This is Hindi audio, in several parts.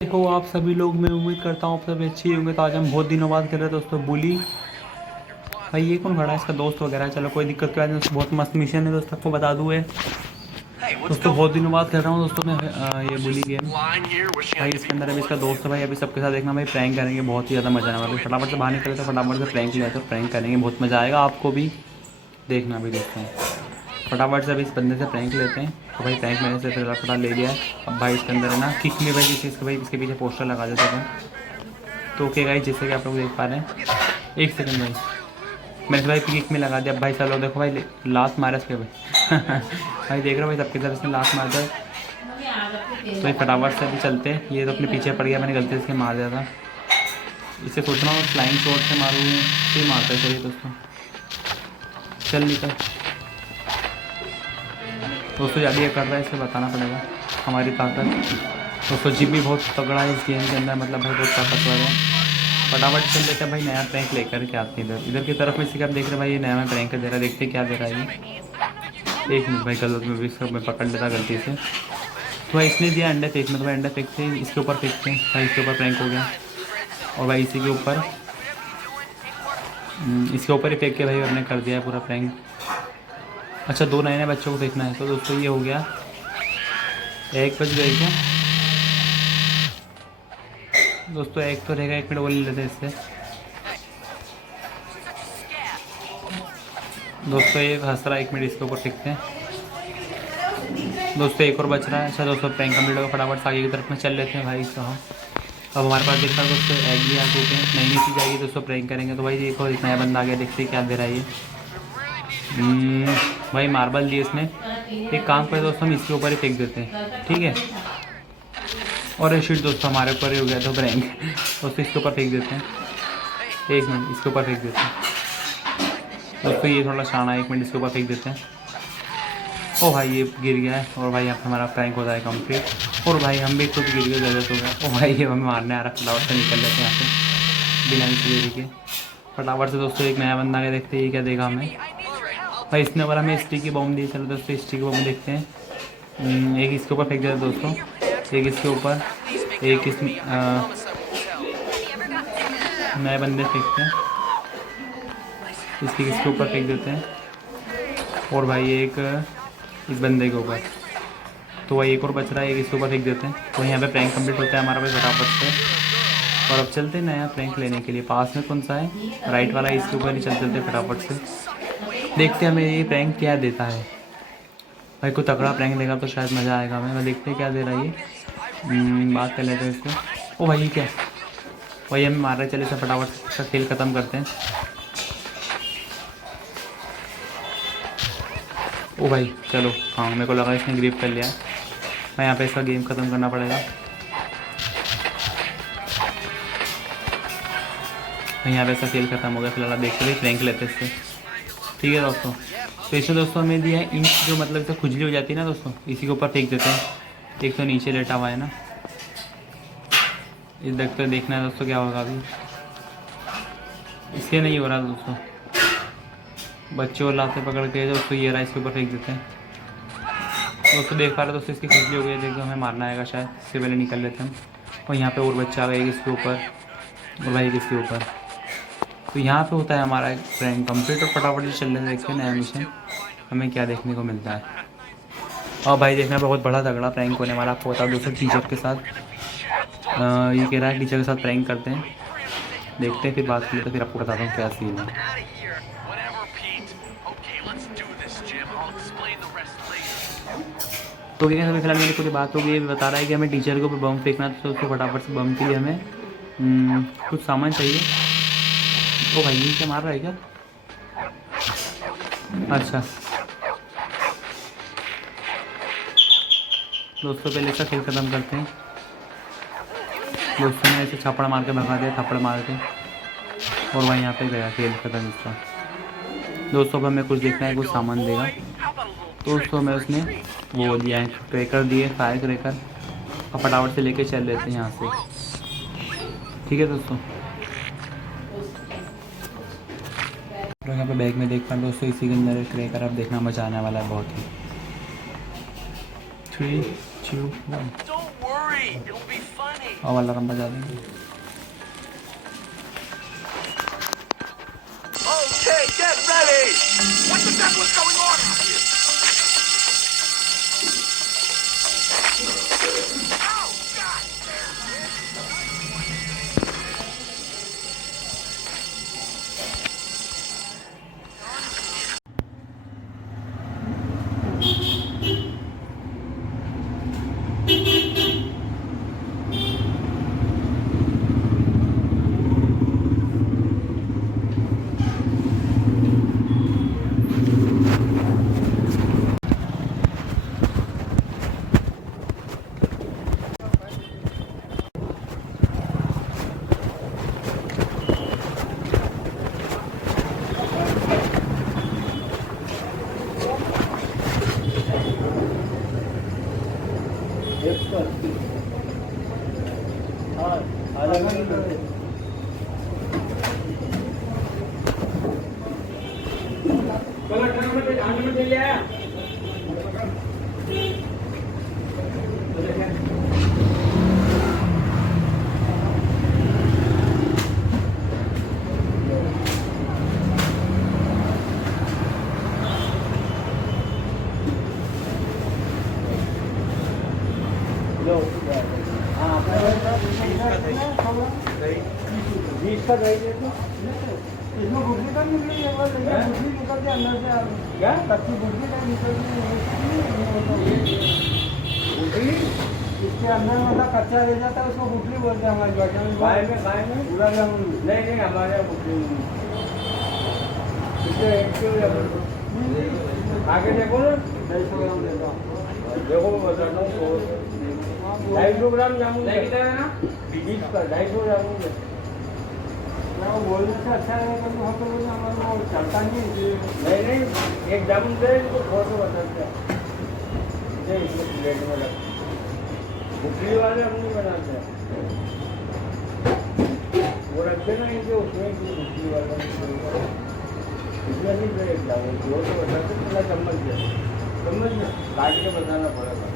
देखो आप सभी लोग, मैं उम्मीद करता हूँ आप सभी अच्छे ही होंगे। तो आज हम बहुत दिनों बाद खेल रहे हैं दोस्तों बुली। भाई ये कौन खड़ा है? इसका दोस्त वगैरह है। चलो कोई दिक्कत की बात नहीं दोस्तों, बहुत मस्त मिशन है दोस्तों, आपको बता दूँ। दोस्तों बहुत दिनों बाद खेल रहा हूँ दोस्तों मैं ये बुली गेम। भाई इसके अंदर अभी इसका दोस्त है भाई, अभी सबके साथ देखना भाई, प्रैंक करेंगे, बहुत ही ज़्यादा मजा आने वाला है। फटाफट से बाहर निकले तो फटाफट से प्रैंक लिया तो प्रैंक करेंगे, बहुत मज़ा आएगा आपको भी देखना भी दोस्तों। फटाफट से अभी इस बंदे से प्रैंक लेते हैं। तो भाई प्रैंक मैंने से फटाफट ले लिया है। अब भाई इसके अंदर है ना किक में भाई किसी चीज़ का भाई इसके पीछे पोस्टर लगा देते हैं। तो ओके गाइस, जैसे कि आप लोग देख पा रहे हैं, एक सेकंड भाई मैंने भाई किक में लगा दिया। अब भाई चलो देखो भाई लात मारा इसके भाई भाई देख रहे हो भाई सबके साथ इसने लात मार दिया। तो भाई फटाफट से अभी चलते हैं। ये तो अपने पीछे पड़ गया, मैंने गलती से इसके मार दिया था। इसे सोच रहा हूँ फ्लाइंग शॉट से मारूँ, फिर मारता है। चलिए दोस्तों चल निकल। दोस्तों ज़्यादा ये कर रहा है, इसे बताना पड़ेगा हमारी ताकत। दोस्तों जिम भी बहुत तगड़ा है इस गेम के अंदर, मतलब भाई बहुत ताकतवर है। फटाफट चल लेते हैं भाई, नया प्रैंक लेकर के आते हैं। इधर की तरफ में इसी आप देख रहे हैं भाई, ये नया में प्रैंक दे रहा है, देखते क्या दे रहा है ये। एक मिनट भाई, गलत में भी इसको मैं पकड़ लेता गलती से। तो भाई इसने दिया अंडा फेंक में, तो भाई अंडा फेंकते हैं इसके ऊपर, फेंकते हैं भाई इसके ऊपर प्रैंक हो गया। और भाई इसी के ऊपर इसके ऊपर ही फेंक के भाई हमने कर दिया है पूरा प्रैंक। अच्छा दो नए नए बच्चों को देखना है। तो दोस्तों ये हो गया, एक बज गए क्या दोस्तों? एक तो रहेगा, एक मिनट वो ले लेते हैं इससे। दोस्तों ये हंस रहा है, एक मिनट इसके ऊपर फेंकते हैं। दोस्तों एक और बच रहा है। अच्छा दोस्तों प्रैंक कंप्लीट होगा, फटाफट से आगे की तरफ में चल लेते हैं भाई साहब। अब हमारे पास देखा दोस्तों एग भी आ चुके हैं, नई नई चीज़ आएगी दोस्तों प्रैंक करेंगे। तो भाई देखो एक नया बंदा आ गया, देखते क्या दे रहा है ये। भाई मार्बल दिए इसने। एक काम करें दोस्तों, हम इसके ऊपर ही फेंक देते हैं, ठीक है। और ये शीट दोस्तों हमारे ऊपर ही हो गया था प्रैंक दोस्तों इसके ऊपर फेंक देते हैं। एक मिनट इसके ऊपर फेंक देते हैं दोस्तों, ये थोड़ा शाना है, एक मिनट इसके ऊपर फेंक देते हैं। ओ भाई ये गिर गया है, और भाई यहाँ पे हमारा प्रैंक हो जाएगा कंप्लीट। और भाई हम भी खुद गिर गए, गलत हो गया। ओ भाई ये हमें मारने आ रहा, फटाफट से निकल लेते हैं यहाँ से बिना किसी देरी के। फटाफट से दोस्तों एक नया बंदा के देखते हैं ये क्या देगा हमें। भाई इसने बोला हमें स्टिकी बॉम्ब दी। चलो दोस्तों स्टिकी बॉम्ब देखते हैं। एक इसके ऊपर फेंक देते हैं दोस्तों, एक इसके ऊपर, एक इसमें नए बंदे फेंकते हैं, इसके ऊपर फेंक देते हैं। और भाई एक इस बंदे के ऊपर। तो वही एक और बच रहा है, एक इसके ऊपर फेंक देते हैं। तो यहाँ पे प्रैंक कंप्लीट होता है हमारा भाई फटाफट से। और अब चलते हैं नया प्रैंक लेने के लिए। पास में कौन सा है? राइट वाला, इसके ऊपर ही चलते फटाफट से। देखते हैं हमें ये प्रैंक क्या देता है। भाई कोई तगड़ा प्रैंक देगा तो शायद मज़ा आएगा हमें। मैं देखते हैं क्या दे रहा है ये। बात कर लेते हैं इससे। ओ भाई ये क्या, वही हमें मार रहे। चले से फटाफट से इसका खेल ख़त्म करते हैं। ओ भाई चलो, हाँ मेरे को लगा इसने ग्रिप कर लिया है। मैं यहाँ पे इसका गेम ख़त्म करना पड़ेगा। यहाँ पे इसका खेल ख़त्म हो गया। फिलहाल देखते हुए प्रैंक लेते हैं इससे, ठीक है दोस्तों। तो इससे दोस्तों हमें दिया है इंक, जो मतलब इसे खुजली हो जाती है ना दोस्तों, इसी के ऊपर फेंक देते हैं। एक तो नीचे लेटा हुआ है ना, इस देखते देखना है दोस्तों क्या होगा अभी। इससे नहीं हो रहा दोस्तों, बच्चे और लाते पकड़ के दोस्तों ये रहा, इसके ऊपर फेंक देते हैं। दोस्तों देख पा रहे दोस्तों इसकी खुजली हो गई है, देखो हमें मारना आएगा शायद, इससे पहले निकल लेते हैं हम। और यहाँ पे और बच्चा आ गया इसके ऊपर, और भाई इसके ऊपर। तो यहाँ पे होता है हमारा एक प्रैंक कंप्लीट। और फटाफट से चल रहे देखते हैं नया मिशन हमें क्या देखने को मिलता है। और भाई देखना बहुत बड़ा तगड़ा प्रैंक होने वाला, आपको बता दोस्तों टीचर के साथ। ये कह रहा है टीचर के साथ प्रैंक करते हैं, देखते हैं फिर बात करें तो फिर आपको बताता हूँ क्या सीन है। तो क्या है, फिलहाल मेरी पूरी बात हो गई। ये बता रहा है कि हमें टीचर के ऊपर बम फेंकना, तो उसको फटाफट से बम के लिए हमें कुछ सामान चाहिए। ओ भाई ये क्या मार रहा है क्या? अच्छा दोस्तों पहले इसका खेल ख़त्म करते हैं। दोस्तों ने ऐसे छापड़ मार के भगा दिया, थप्पड़ मार के, और वहीं यहाँ पे गया खेल ख़त्म इसका। दोस्तों अब हमें कुछ देखना है, कुछ सामान देगा। दोस्तों हमें उसने वो दिया है, क्रैकर दिए, फायर क्रैकर। अब फटाफट से लेके चल लेते हैं यहाँ से, ठीक है दोस्तों। तो यहाँ पे बैग में देख पा रहे दोस्तों, इसी के अंदर क्रैकर। अब देखना मजा आने वाला है बहुत ही। 3, 2, 1। और अलार्म बजा देंगे। Okay, get ready! What the devil is going on out here? Oh, God damn, man! इसमें गुटली का निकली है, वो गुटली निकल के अंदर से क्या कच्ची गुटली का निकलती है गुटली इसके अंदर मतलब कच्चा रह जाता है, उसको गुटली बोलते हैं हमारी भाषा में। गाय में पूरा जामुन नहीं हमारे यहाँ गुटली आगे देखो ना 250 ग्राम देता हूँ, देखो मैं बताता हूँ 250 ग्राम जामुन कितना है ना 20 का 250 जामुन वो बोलने से अच्छा है कि हम तो हमारा वो चलता नहीं नहीं एक जामुन दे तो फोटो बताते हैं इसको प्लेट में रख बुकली वाले हम नहीं बनाते हैं वो रखते ना इनके उसमें बुकली वाला इसमें नहीं प्लेट जामुन वो तो बताते थोड़ा चम्मच है चम्मच में काट के बताना पड़ेगा।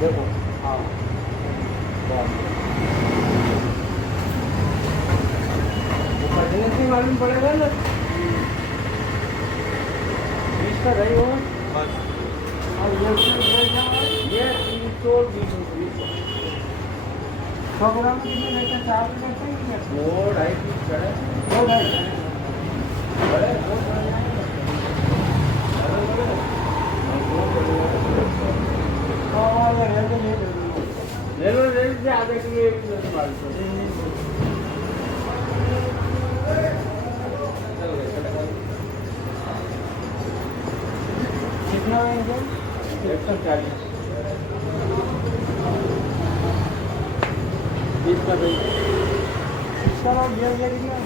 देखो हाँ से मालूम पड़ेगा ना 20 का रही हो बस और ये 100 ग्राम कितने लेते हैं 4 लेते हैं 2-2.5 पीस चढ़े 2.5 ले लो आधे किलो एक कितना है 140 20 का दही इसका ये कितना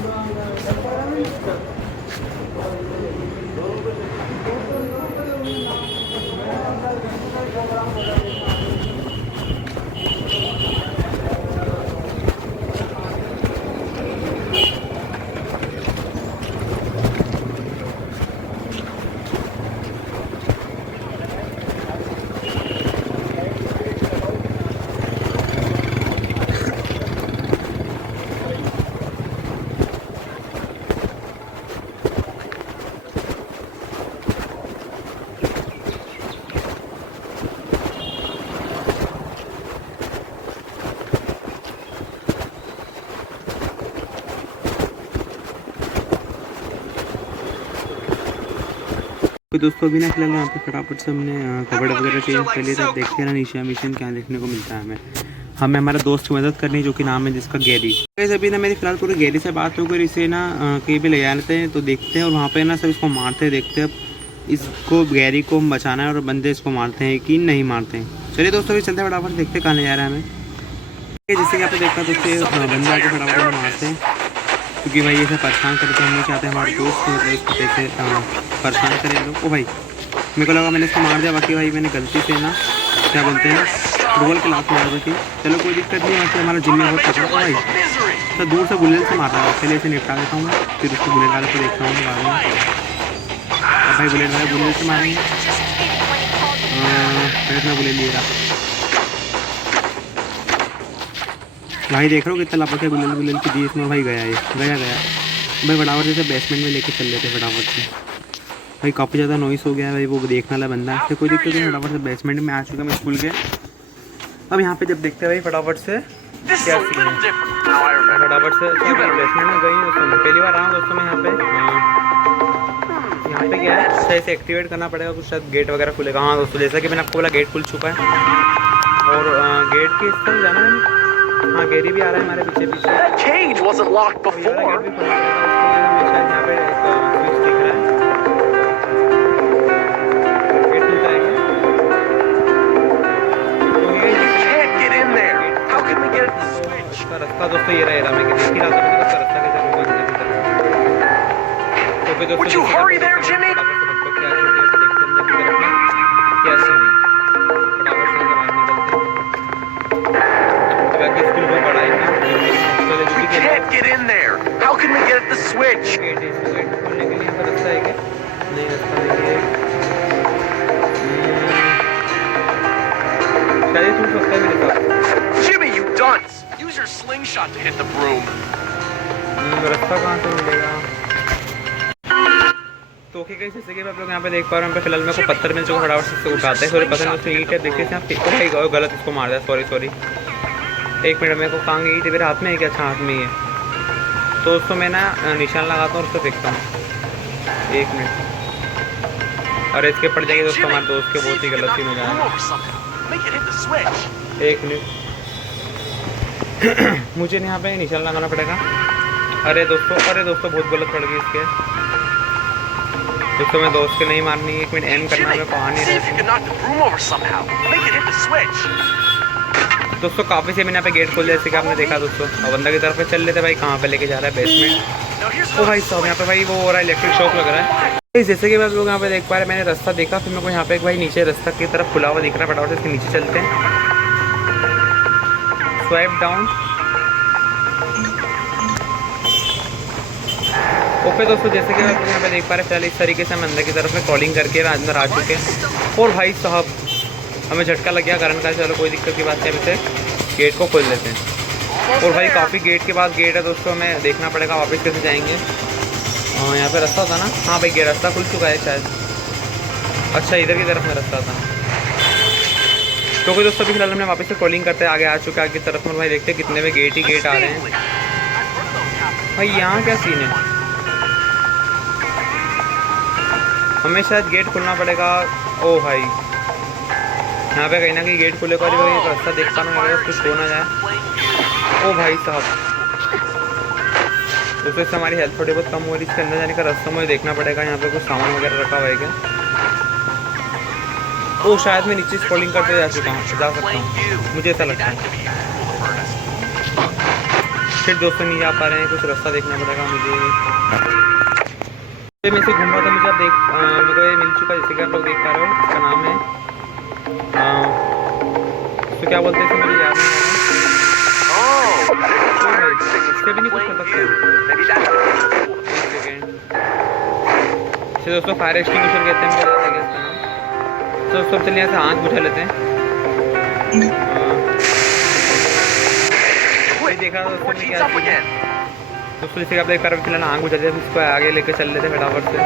तो दोस्तों अभी ना फिलहाल यहाँ पे फटाफट से हमने कपड़े वगैरह चेंज कर लिए थे। देखते हैं ना नीचे मिशन क्या देखने को मिलता है हमें हमारा दोस्त की मदद करनी जो कि नाम है जिसका गैरी। अभी ना मेरी फिलहाल पूरी गैरी से बात होकर इसे ना कहीं भी ले जा लेते हैं तो देखते हैं और वहाँ पे ना सब इसको मारते हैं। देखते हैं अब इसको गैरी को हम बचाना है और बंदे इसको मारते हैं कि नहीं मारते हैं। चलिए दोस्तों अभी चलते हैं फटाफट देखते हैं कहाँ ले जा रहा है हमें। जैसे कि आपने देखा तो उससे बंदे आके फटाफट मारते हैं क्योंकि भाई ऐसे परेशान करके हम नहीं चाहते हमारे दोस्त को मतलब इसको कैसे परेशान करें लोग। ओ भाई मेरे को लगा मैंने इसको मार दिया, बाकी भाई मैंने गलती से ना क्या बोलते हैं डबल क्लास मार दी थी। चलो कोई दिक्कत नहीं है, वैसे हमारा जिम में बहुत पकड़ा था भाई तो दूर से गुलेल से मार रहा है। चलिए इसे निपटा देता हूँ मैं, फिर उसको गुलेल वाले को देखता हूँ बाद में। भाई गुलेल वाले गुलेल से मारेंगे देखना बुलेट ले रहा भाई, देख रहे हो कितना लापता है बुलेट की दी इसमें भाई, गया गया भाई। फटाफट से बेसमेंट में लेके चल लेते फटाफट से भाई, काफ़ी ज़्यादा नॉइस हो गया है भाई, वो देखने वाला बंदा है। कोई दिक्कत नहीं, फटाफट से बेसमेंट में आ चुका मैं स्कूल के। अब यहाँ पे जब देखते हैं भाई फटाफट से This is क्या a सीन little है, different from how I remember. फटाफट से बेसमेंट में गई दोस्तों, मैं पहली बार आया हूँ दोस्तों मैं यहाँ पे। यहाँ पे क्या है, सही से एक्टिवेट करना पड़ेगा कुछ, शायद गेट वगैरह खुलेगा। हाँ दोस्तों, जैसा कि मैंने आपको बोला गेट खुल चुका है और गेट के इस तरफ जाना है। हाँ गेरी भी आ रहा है हमारे पीछे पीछे। That cage wasn't locked तो ये वाला गेट भी before. खुलना पड़ेगा, उसके लिए हमें शायद यहाँ पे एक स्विच दिख रहा है, गेट खुल जाएगा। तो ये You can't get in there. How can we get it to switch? इसका रास्ता दोस्तों ये रहा, मैं देख ही रहा था मुझे इसका रास्ता कैसे होगा अंदर की तरफ। तो फिर दोस्तों Would you hurry there, Jimmy? क्या सीन है, फटाफट से बाहर निकलते हैं। तो बाकी स्कूल को बड़ा ही We can't get in there. How can we get it to switch? Gate खोलने के लिए यहाँ पर रास्ता है क्या? नहीं, रास्ता नहीं है। शायद टूट सकता है मेरे साथ। Jimmy, you dunce! Use your slingshot to hit the broom. रास्ता कहाँ से मिलेगा? तो ओके गाइस, जैसे कि आप लोग यहाँ पे देख पा रहे हैं, यहाँ पे फिलहाल मेरे को पत्थर मिल चुका, फटाफट से उठाते हैं। थोड़े पसंद उससे ईंट है, देखिए यहाँ पे गलत इसको मार दिया, सॉरी। एक मिनट, मेरे को कहाँ ईंट मेरे हाथ में है क्या? अच्छा हाथ में ही है। तो उसको मैं ना निशान लगाता हूँ और उसको फेंकता हूँ। एक मिनट, और इसके पड़ जाएगी दोस्तों हमारे दोस्त के, बहुत ही गलत सीन हो जाएगा। Make it hit the switch. एक मिनट मुझे यहाँ पे निशान लगाना पड़ेगा। अरे दोस्तों बहुत गलत पड़ गई इसके दोस्तों, मैं दोस्त के नहीं मारनी। एक मिनट एम करना, मैं पा नहीं See if you can knock the broom over somehow. Make it hit the switch. दोस्तों काफ़ी से मैंने यहाँ पे गेट खोल दिया, जैसे कि आपने देखा दोस्तों। और बंदा की तरफ पे चल लेते भाई, कहाँ पे लेके जा रहा है? Basement. Now here's O what भाई साहब, यहाँ पे भाई वो हो रहा है, इलेक्ट्रिक शॉक लग रहा है। जैसे कि आप लोग यहाँ पे देख पा रहे हैं, मैंने रास्ता देखा, फिर मेरे को यहाँ पे एक भाई नीचे रास्ता की तरफ खुला हुआ दिख रहा है, फटाफट से इसके नीचे चलते हैं। Swipe down. ओके दोस्तों, जैसे कि आप लोग यहाँ पे देख पा रहे हैं, फिलहाल इस तरीके से हम अंदर की तरफ में कॉलिंग करके अंदर आ चुके हैं। और भाई साहब हमें झटका लग गया करंट का, चलो कोई दिक्कत की बात नहीं, अभी से गेट को खोल लेते हैं। और भाई काफ़ी गेट के बाद गेट है दोस्तों, हमें देखना पड़ेगा वापस कैसे जाएंगे। यहाँ पे रास्ता था ना? हाँ भाई, रास्ता खुल चुका है शायद। अच्छा, इधर की तरफ में रास्ता था। तो कोई दोस्तों, अभी फिलहाल हमने वापस से कॉलिंग करते आगे आ चुके हैं आगे की तरफ में। भाई देखते हैं कितने में गेट ही गेट आ रहे हैं। भाई यहाँ क्या सीन है? हमें शायद गेट खुलना पड़ेगा। ओ भाई, यहाँ पे कहीं ना कहीं गेट खुलेगा। और भाई रास्ता देख पा रहा हूँ, कुछ हो ना जाए। ओ भाई साहब, तो इससे हमारी हेल्थ थोड़ी बहुत कम हो रही है। इसके अंदर जाने का रास्ता मुझे देखना पड़ेगा। यहाँ पे कुछ सामान वगैरह रखा हुआ है क्या? ओ शायद मैं नीचे स्क्रॉलिंग करते जा सकता हूँ, मुझे ऐसा लगता है। फिर दोस्तों नहीं जा पा रहे हैं, कुछ रास्ता देखना पड़ेगा मुझे। मैं से घूम रहा था, मुझे आप मेरे को ये मिल चुका है, जैसे कि आप लोग देख पा रहे हो। इसका नाम है तो क्या बोलते हैं इसे, मुझे याद नहीं आ रहा। इससे भी नहीं कुछ कर सकते। इसे दोस्तों फायर एक्सटिंग्विशर कहते हैं, मुझे याद है इसका नाम। तो दोस्तों चलिए यहाँ से आँख बुझा लेते हैं। देखा दोस्तों क्या दोस्तों, जैसे आप देख पा रहे हो, फिलहाल आँख बुझा लेते हैं, इसको आगे लेकर चल लेते हैं फटाफट से।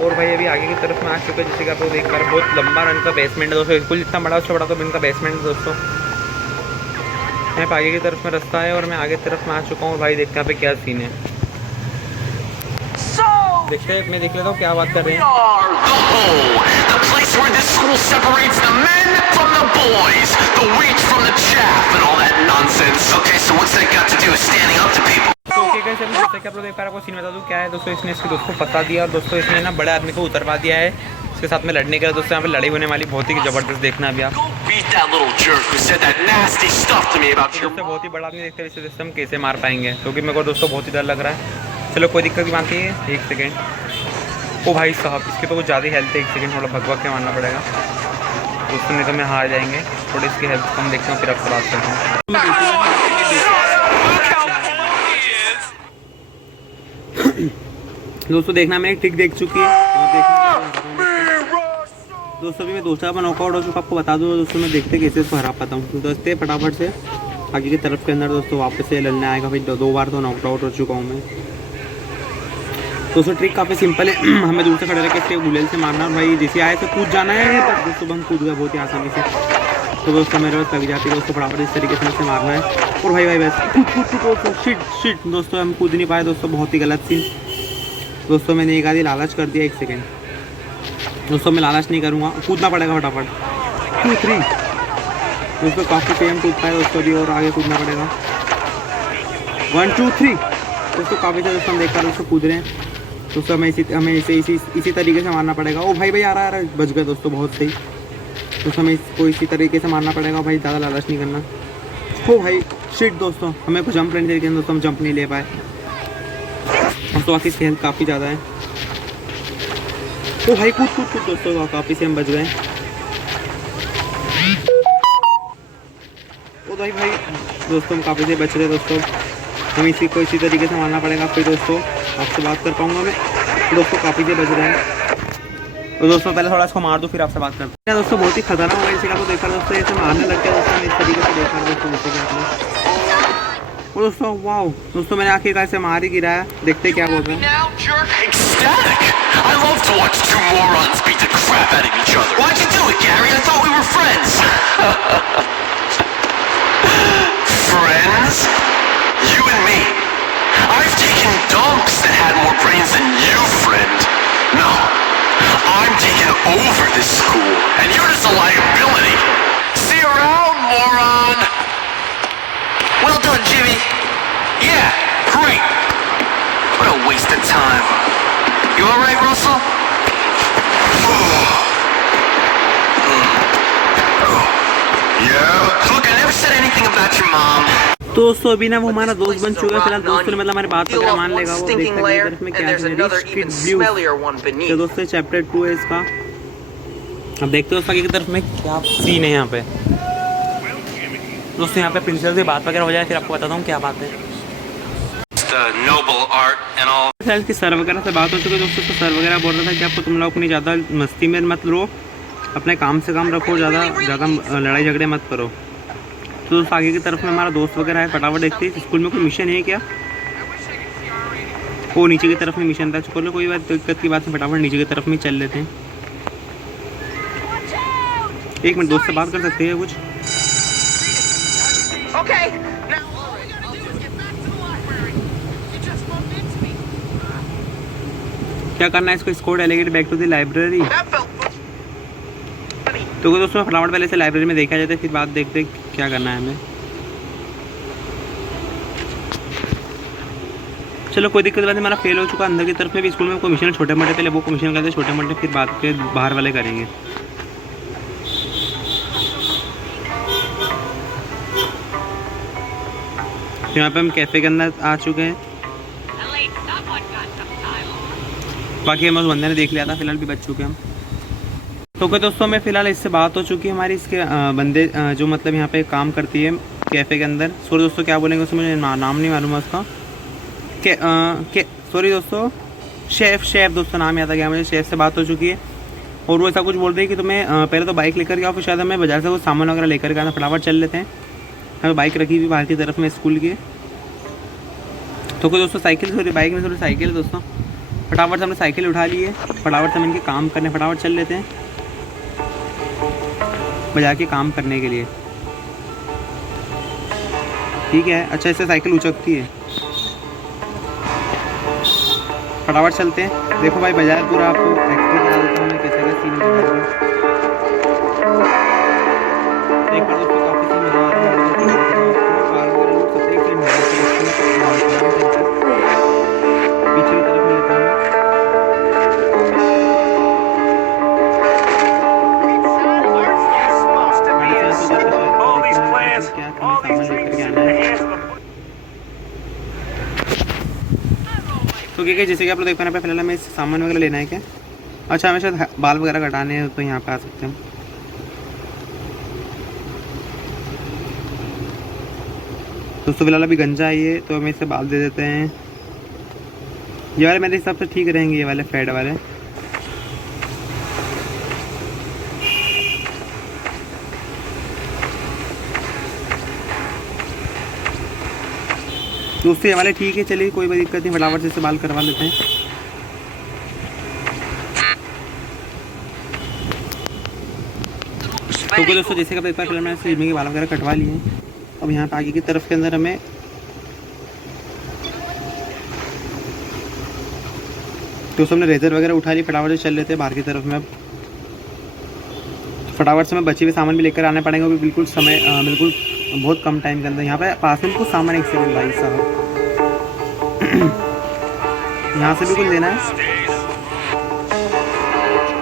और भाई अभी आगे की तरफ में आ चुके हैं, जैसे कि आप लोग देख पा रहे हैं। बहुत लंबा रन का बेसमेंट है दोस्तों, बिल्कुल जितना बड़ा उससे बड़ा तो इनका बेसमेंट है दोस्तों। यहाँ पे आगे की तरफ में रास्ता है और मैं आगे की तरफ में आ चुका हूँ। भाई देखते हैं यहाँ पे क्या सीन है, देखते हैं। मैं देख लेता हूँ क्या बात कर रहे हैं। तो ओके गाइस, अभी जैसे कि आप लोग देख पा रहे हो, सीन बता दूँ क्या है दोस्तों। इसने इसके दोस्त को फंसा दिया और दोस्तों इसने ना बड़े आदमी को उतरवा दिया है इसके साथ में लड़ने के लिए। दोस्तों यहाँ पे लड़ाई होने वाली बहुत ही ज़बरदस्त, देखना अभी आप। दोस्तों बहुत ही बड़ा आदमी, देखते हैं इसे हम कैसे मार पाएंगे, क्योंकि मेरे को दोस्तों बहुत ही डर लग रहा है। चलो कोई दिक्कत की बात नहीं है। एक सेकेंड। ओ भाई साहब, इसके तो कुछ ज़्यादा हेल्थ है। एक सेकेंड, थोड़ा भगवा के मारना पड़ेगा दोस्तों, नहीं तो मैं हार जाएंगे। थोड़ी इसकी हेल्थ कम देखता हूँ, फिर आपसे बात करता हूँ। दोस्तों देखना, मैंने ट्रिक देख चुकी है। दोस्तों अभी मैं दूसरा बार नॉकआउट हो चुका, आपको बता दूँ दोस्तों मैं देखते कैसे इसको हरा पाता हूँ। तो दोस्तों फटाफट से आगे की तरफ के अंदर दोस्तों वापस से लड़ने आएगा भाई। दो बार तो नॉकआउट हो चुका हूँ मैं। दोस्तों ट्रिक काफ़ी सिंपल है, हमें दूर से खड़े रह के इसके गुलेल से मारना और भाई जैसे आए तो कूद जाना है। पर दोस्तों हम कूद गए बहुत ही आसानी से, तो दोस्तों मेरे पास लग जाती है दोस्तों। फटाफट इस तरीके से मुझसे मारना है और भाई बस कूद शिट दोस्तों हम कूद नहीं पाए दोस्तों, बहुत ही गलत सीन दोस्तों। मैंने एक आधी लालच कर दिया 1 सेकेंड दोस्तों, मैं लालच नहीं करूँगा, कूदना पड़ेगा फटाफट। 2 3 दोस्तों काफ़ी सही हम कूद पाए दोस्तों अभी, और आगे कूदना पड़ेगा। 1 2 3 दोस्तों काफ़ी सारे दोस्तों हम देख पा रहे दोस्तों कूद रहे हैं दोस्तों। हमें इसी तरीके से मारना पड़ेगा। ओ भाई आ रहा है, बच गए दोस्तों, बहुत सही दोस्तों। हमें इसको इसी तरीके से मारना पड़ेगा भाई, ज़्यादा लालच नहीं करना। ओ भाई शिट दोस्तों, हमें कुछ जंप लेने तरीके से दोस्तों हम जंप नहीं ले पाए। हम तो बाकी हेल्थ काफ़ी ज़्यादा है। ओ भाई कूद दोस्तों, काफ़ी से हम बच गए। ओ भाई दोस्तों हम काफ़ी से बच रहे दोस्तों। हम इसी को इसी तरीके से मारना पड़ेगा, फिर दोस्तों आपसे बात कर पाऊंगा मैं। दोस्तों काफ़ी से बच रहे हैं तो दोस्तों पहले थोड़ा इसको मार दो फिर आपसे बात करते हैं। दोस्तों बहुत ही खतरनाक होगा इसी का, तो देखा दोस्तों ऐसे मारने लग गया दोस्तों। इस तरीके से देखा दोस्तों जैसे कि आपने। और दोस्तों वाह दोस्तों मैंने आखिरकार से मार ही गिराया, देखते क्या बोल रहे हैं। Ecstatic! I love to watch two morons beat the crap out of each other. Why'd you do it, Gary? I thought we were friends. Friends? You and me. I've taken dunks that had more brains than you, friend. No. I'm taking over this school, and you're just a liability. See you around, moron! Well done, Jimmy. Yeah, great. What a waste of time. You alright, Russell? Yeah. Look, I never said anything about your mom. तो दोस्तों अभी ना वो हमारा दोस्त बन चुका है फिलहाल। दोस्त ने मतलब हमारी बात वगैरह मान लेगा, वो देखता है तरफ में क्या है। तो दोस्तों चैप्टर 2 है इसका। अब देखते हो उसका की तरफ में क्या सीन है यहाँ पे। दोस्तों यहाँ पे प्रिंसिपल से बात वगैरह हो जाए फिर आपको बताता हूँ क्या बात है। फिलहाल की सर वगैरह से बात हो चुकी है दोस्तों। तो सर वगैरह बोल रहा था कि आपको तुम लोग अपनी ज़्यादा मस्ती में मत लो, अपने काम से काम रखो, ज़्यादा लड़ाई झगड़े मत करो। तो दोस्तों आगे की तरफ में हमारा दोस्त वगैरह है, फटाफट देखते हैं स्कूल में कोई मिशन है क्या। वो नीचे की तरफ में मिशन था, चलो कोई बात दिक्कत की बात है, फटाफट नीचे की तरफ में चल लेते हैं। 1 मिनट दोस्त से बात कर सकते हैं कुछ। क्या करना है इसको, score allocate back to the library. तो दोस्तों फटाफट पहले से लाइब्रेरी में देखा जाता है, फिर बात देखते क्या करना है हमें। चलो कोई दिक्कत बात नहीं, हमारा फेल हो चुका। अंदर की तरफ में भी स्कूल में कोई मिशन छोटे मोटे, पहले वो मिशन करते छोटे मोटे, फिर बात के बाहर वाले करेंगे। तो यहाँ पे हम कैफ़े के अंदर आ चुके हैं। बाकी हम उस बंदे ने देख लिया था, फिलहाल भी बच चुके हैं हम। तो क्या दोस्तों मैं फ़िलहाल इससे बात हो चुकी है हमारी, इसके बंदे जो मतलब यहाँ पे काम करती है कैफ़े के अंदर। सॉरी दोस्तों क्या बोलेंगे उसमें, मुझे नाम नहीं मालूम है उसका। सॉरी दोस्तों, शेफ़ दोस्तों नाम याद आ गया मुझे। शेफ़ से बात हो चुकी है और वो ऐसा कुछ बोल रही है कि तुम्हें पहले तो बाइक लेकर के आओ, फिर शायद हमें बाजार से कुछ सामान वगैरह लेकर के आना। फटाफट चल लेते हैं। हमें बाइक रखी हुई बाहर की तरफ में स्कूल की। तो कोई दोस्तों साइकिल, सॉरी बाइक में थोड़ी साइकिल है दोस्तों। फटाफट से हमने साइकिल उठा ली है, फटाफट से हम इनके काम करने फटाफट चल लेते हैं बाजार के काम करने के लिए। ठीक है, अच्छा इससे साइकिल उचकती है। फटाफट चलते हैं। देखो भाई बाजार पूरा आपको एक्सप्लेन करा देता हूँ मैं कैसे का सीन है। एक बार दोस्तों काफ़ी सी मजा आ रही है। पीछे की तरफ में लेता हूँ। तो क्या जैसे कि आप लोग देख पा रहे हैं, फिलहाल हमें सामान वगैरह लेना है क्या। अच्छा हमें शायद बाल वगैरह कटाने हैं, तो यहाँ पे आ सकते हैं। दोस्तों फिलहाल अभी गंजा आई है, तो हमें इससे बाल दे देते हैं। ये वाले मेरे हिसाब से ठीक रहेंगे, ये वाले फेड वाले। दोस्तों ये वाले ठीक है, चलिए कोई भी दिक्कत नहीं, फटाफट से इसे बाल करवा लेते हैं। तो दोस्तों जैसे कि एक बार मैंने सिमी के बाल वगैरह कटवा लिए हैं। अब यहाँ पे आगे की तरफ के अंदर हमें तो हमने रेजर वगैरह उठा ली, फटाफट से चल लेते हैं बाहर की तरफ में। अब फटाफट से मैं बचे हुए सामान भी लेकर आने पड़ेंगे, वो भी बिल्कुल समय बिल्कुल बहुत कम टाइम के अंदर। यहाँ पे पास में कुछ सामान, एक सेकंड भाई साहब, यहाँ से भी कुछ लेना है,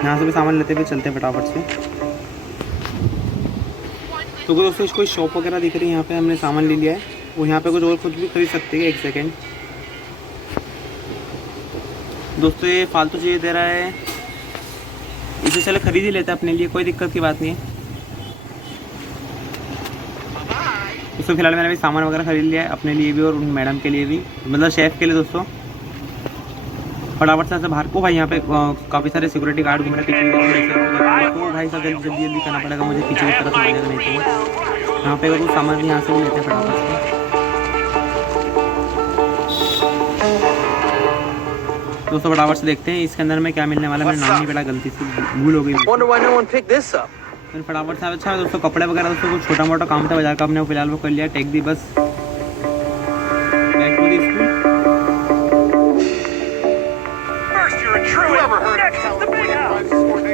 यहाँ से भी सामान लेते हुए चलते हैं फटाफट से। तो दोस्तों कोई शॉप वगैरह दिख रही है, यहाँ पे हमने सामान ले लिया है, और यहाँ पे कुछ और खुद भी खरीद सकते हैं। एक सेकेंड दोस्तों, ये फालतू चीज़ दे रहा है, इसे चलो खरीद ही लेते हैं अपने लिए, कोई दिक्कत की बात नहीं है। दोस्तों फिलहाल मैंने भी सामान वगैरह खरीद लिया है अपने लिए भी और उन मैडम के लिए भी, मतलब शेफ़ के लिए। दोस्तों फटाफट से बाहर को भाई, यहाँ पे काफ़ी सारे सिक्योरिटी गार्ड घूम रहे हैं, तो भाई साहब जल्दी जल्दी करना पड़ेगा मुझे, पीछे की तरफ मिलेगा नहीं तो। यहाँ पे अगर कुछ सामान भी यहाँ से भी लेते हैं फटाफट से। दोस्तों फटाफट से देखते हैं इसके अंदर में क्या मिलने वाला है। मैंने नाम नहीं पढ़ा, गलती से भूल हो गई। फिर फटाफट से अच्छा दोस्तों कपड़े वगैरह दोस्तों कुछ छोटा मोटा काम था बाजार का, हमने फिलहाल वो कर लिया, टेक दी बस बैक टू द स्कूल।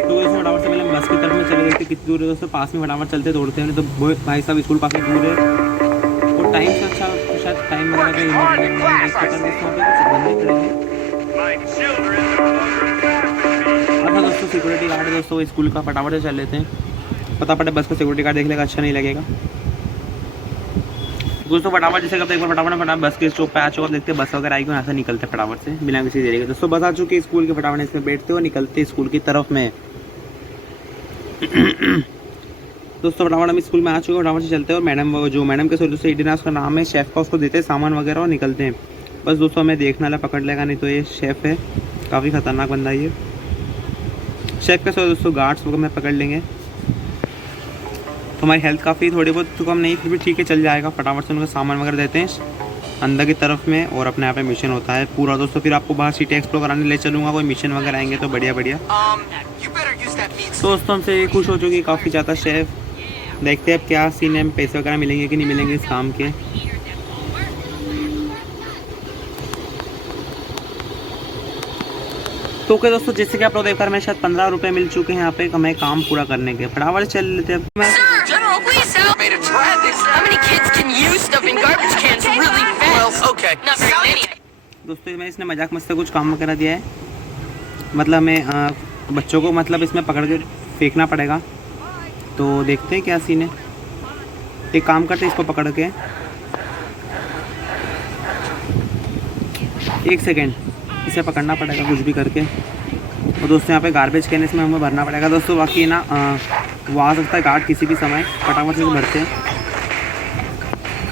तो दोस्तों फटाफट से पहले बस की तरफ में चले देखते कितनी दूर है। दोस्तों पास में फटाफट चलते दौड़ते हैं, तो भाई साहब स्कूल काफ़ी दूर है और टाइम से अच्छा शायद टाइम वगैरह अच्छा दोस्तों सिक्योरिटी गार्ड है दोस्तों स्कूल का, फटाफट से चल लेते हैं। पता पड़े बस का सिक्योरिटी गार्ड देख लेगा, अच्छा नहीं लगेगा दोस्तों। फटाफट जैसे करते एक बार फटाफट बस के स्टॉप पे आ चुका, देखते बस वगैरह आएगी, यहाँ से निकलते फटाफट से बिना किसी देरी के। दोस्तों बस आ चुकी है स्कूल के, फटाफट इसमें बैठते हो निकलते स्कूल की तरफ में। दोस्तों फटाफट हम स्कूल में आ चुके हैं, फटाफट से चलते हैं और मैडम जो मैडम के दोस्तों ईडीना उसका नाम है, शेफ़ का, उसको देते हैं सामान वगैरह और निकलते हैं। बस दोस्तों हमें देखना है पकड़ लेगा नहीं तो। ये शेफ़ है, काफ़ी ख़तरनाक बंदा ये शेफ़ के साथ। दोस्तों गार्ड्स वगैरह में पकड़ लेंगे, तो हमारी हेल्थ काफ़ी थोड़ी बहुत तो कम नहीं, फिर भी ठीक है चल जाएगा। फटाफट से उनका सामान वगैरह देते हैं अंदर की तरफ में और अपने यहाँ पे मिशन होता है पूरा। दोस्तों फिर आपको बाहर सिटी एक्सप्लोर कराने ले चलूँगा, कोई मिशन वगैरह आएंगे तो बढ़िया बढ़िया। दोस्तों हमसे खुश हो चुकी काफ़ी ज़्यादा शेफ़, देखते हैं अब क्या सीन है, पैसे वगैरह मिलेंगे कि नहीं मिलेंगे इस काम के। तो क्या दोस्तों जैसे कि आप लोग देख पा रहे हैं शायद 15 रुपये मिल चुके हैं यहाँ पे हमें काम पूरा करने के। फटाफट चल लेते हैं। दोस्तों मैं इसने मजाक मस्ती कुछ काम वगैरह दिया है, मतलब हमें बच्चों को मतलब इसमें पकड़ के फेंकना पड़ेगा, तो देखते हैं क्या सीन है। एक काम करते हैं इसको पकड़ के, एक सेकेंड इसे पकड़ना पड़ेगा कुछ भी करके। और दोस्तों यहाँ पे गार्बेज कैन इसमें हमें भरना पड़ेगा दोस्तों, बाकी ना वो आ सकता है गार्ड किसी भी समय। फटाफट से भरते हैं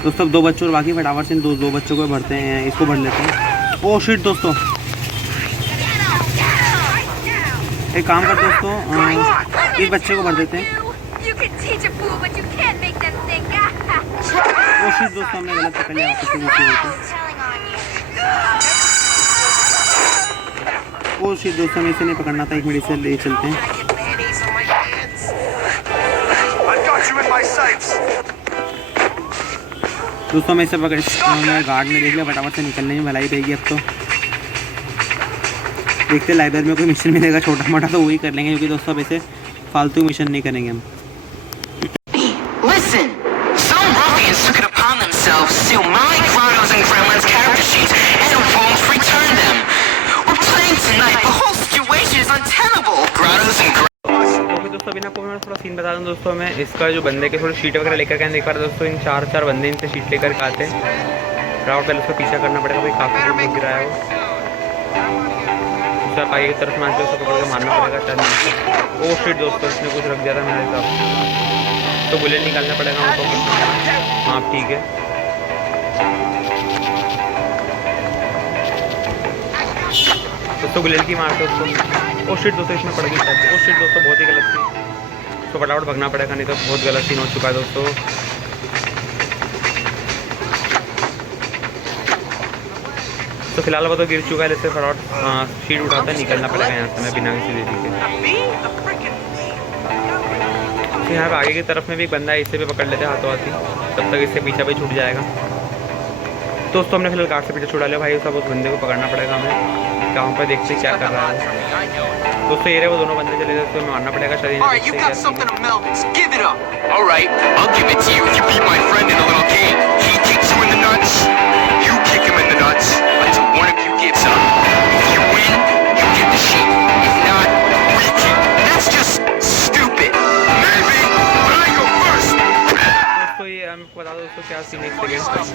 दोस्तों, 2 बच्चों और बाकी फटाफट से दो बच्चों को भरते हैं, इसको भर लेते हैं। ओह शिट दोस्तों, एक काम करते दोस्तों इस बच्चे को भर देते हैं। ओह शिट दोस्तों हमने गलत पकड़ लिया, ओ शिट दोस्तों हमें इसे नहीं पकड़ना था, एक मिनट से ले चलते हैं। दोस्तों मैं इसे पकड़ गार्ड ने देख लिया, फटाफट से निकलने में भलाई रहेगी। अब तो देखते हैं लाइब्रेरी में कोई मिशन मिलेगा छोटा मोटा तो वही कर लेंगे, क्योंकि दोस्तों अब ऐसे फालतू मिशन नहीं करेंगे हम। दोस्तों बिना को मैं थोड़ा सीन बता दूं दोस्तों, मैं इसका जो बंदे के थोड़ी शीट वगैरह लेकर के देख पा रहा दोस्तों, इन 4 बंदे इनसे शीट लेकर के आते हैं। राउंड पहले उसका पीछा करना पड़ेगा, भाई काफ़ी दूर गिरा है वो, उसका आगे की तरफ मारते उसको पकड़ के मारना पड़ेगा। चल ओ शीट दोस्तों इसने कुछ रख दिया था मेरे हिसाब, तो बुलेट निकालना पड़ेगा हमको। हाँ ठीक है दोस्तों, बुलेट की मारते उसको। ओ शिट दोस्तों इसमें पड़ गई शायद। ओ शिट दोस्तों बहुत ही गलत थी, तो फटाफट भगना पड़ेगा नहीं तो बहुत गलत सीन हो चुका है दोस्तों। तो फिलहाल वो तो गिर चुका है, इससे फटाफट शीट उठाता है, निकलना पड़ेगा यहाँ से मैं बिना किसी देरी के। तो यहाँ पे आगे की तरफ में भी एक बंदा है, इसे भी पकड़ लेते हैं हाथों हाथी, तब तक इससे पीछा भी छूट जाएगा। दोस्तों हमने फिलहाल कार से पीछे छुड़ा लिया भाई, सब उस बंदे को पकड़ना पड़ेगा हमें। गाँव पर देखते क्या कर रहा है दोस्तों। ये रहे वो दोनों बंदे चले गए, तो हमें मारना पड़ेगा शरीर। Alright, you got something to Melvin's. Give it up. Alright, I'll give it to you if you beat my friend in a little game. He kicks you in the nuts, you kick him in the nuts until one of you gets up. If you win, you get the sheet. If not, we can. That's just stupid. Maybe, but I go first. दोस्तों ये हमको बता दो दोस्तों क्या सीन है इस second.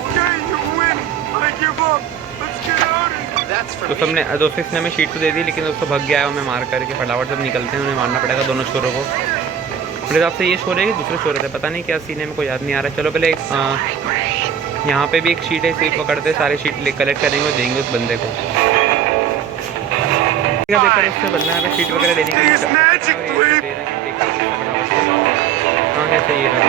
Okay, you win. I give up. Let's get out of here. That's for तो सबने दोस्तों इसने हमें शीट तो दे दी, लेकिन दोस्तों भाग गया है, हमें मार करके फटाफट जब निकलते हैं उन्हें मारना पड़ेगा दोनों छोरों को। मेरे हिसाब से ये शोर है कि दूसरे शोर है, पता नहीं क्या सीन है, मेरे को याद नहीं आ रहा है। चलो पहले यहाँ पे भी एक शीट है, इसे पकड़ते सारे शीट कलेक्ट करेंगे और देंगे उस बंदे को। देखकर उससे बंदा यहाँ पे शीट वगैरह देने के लिए हाँ कैसे ये रहा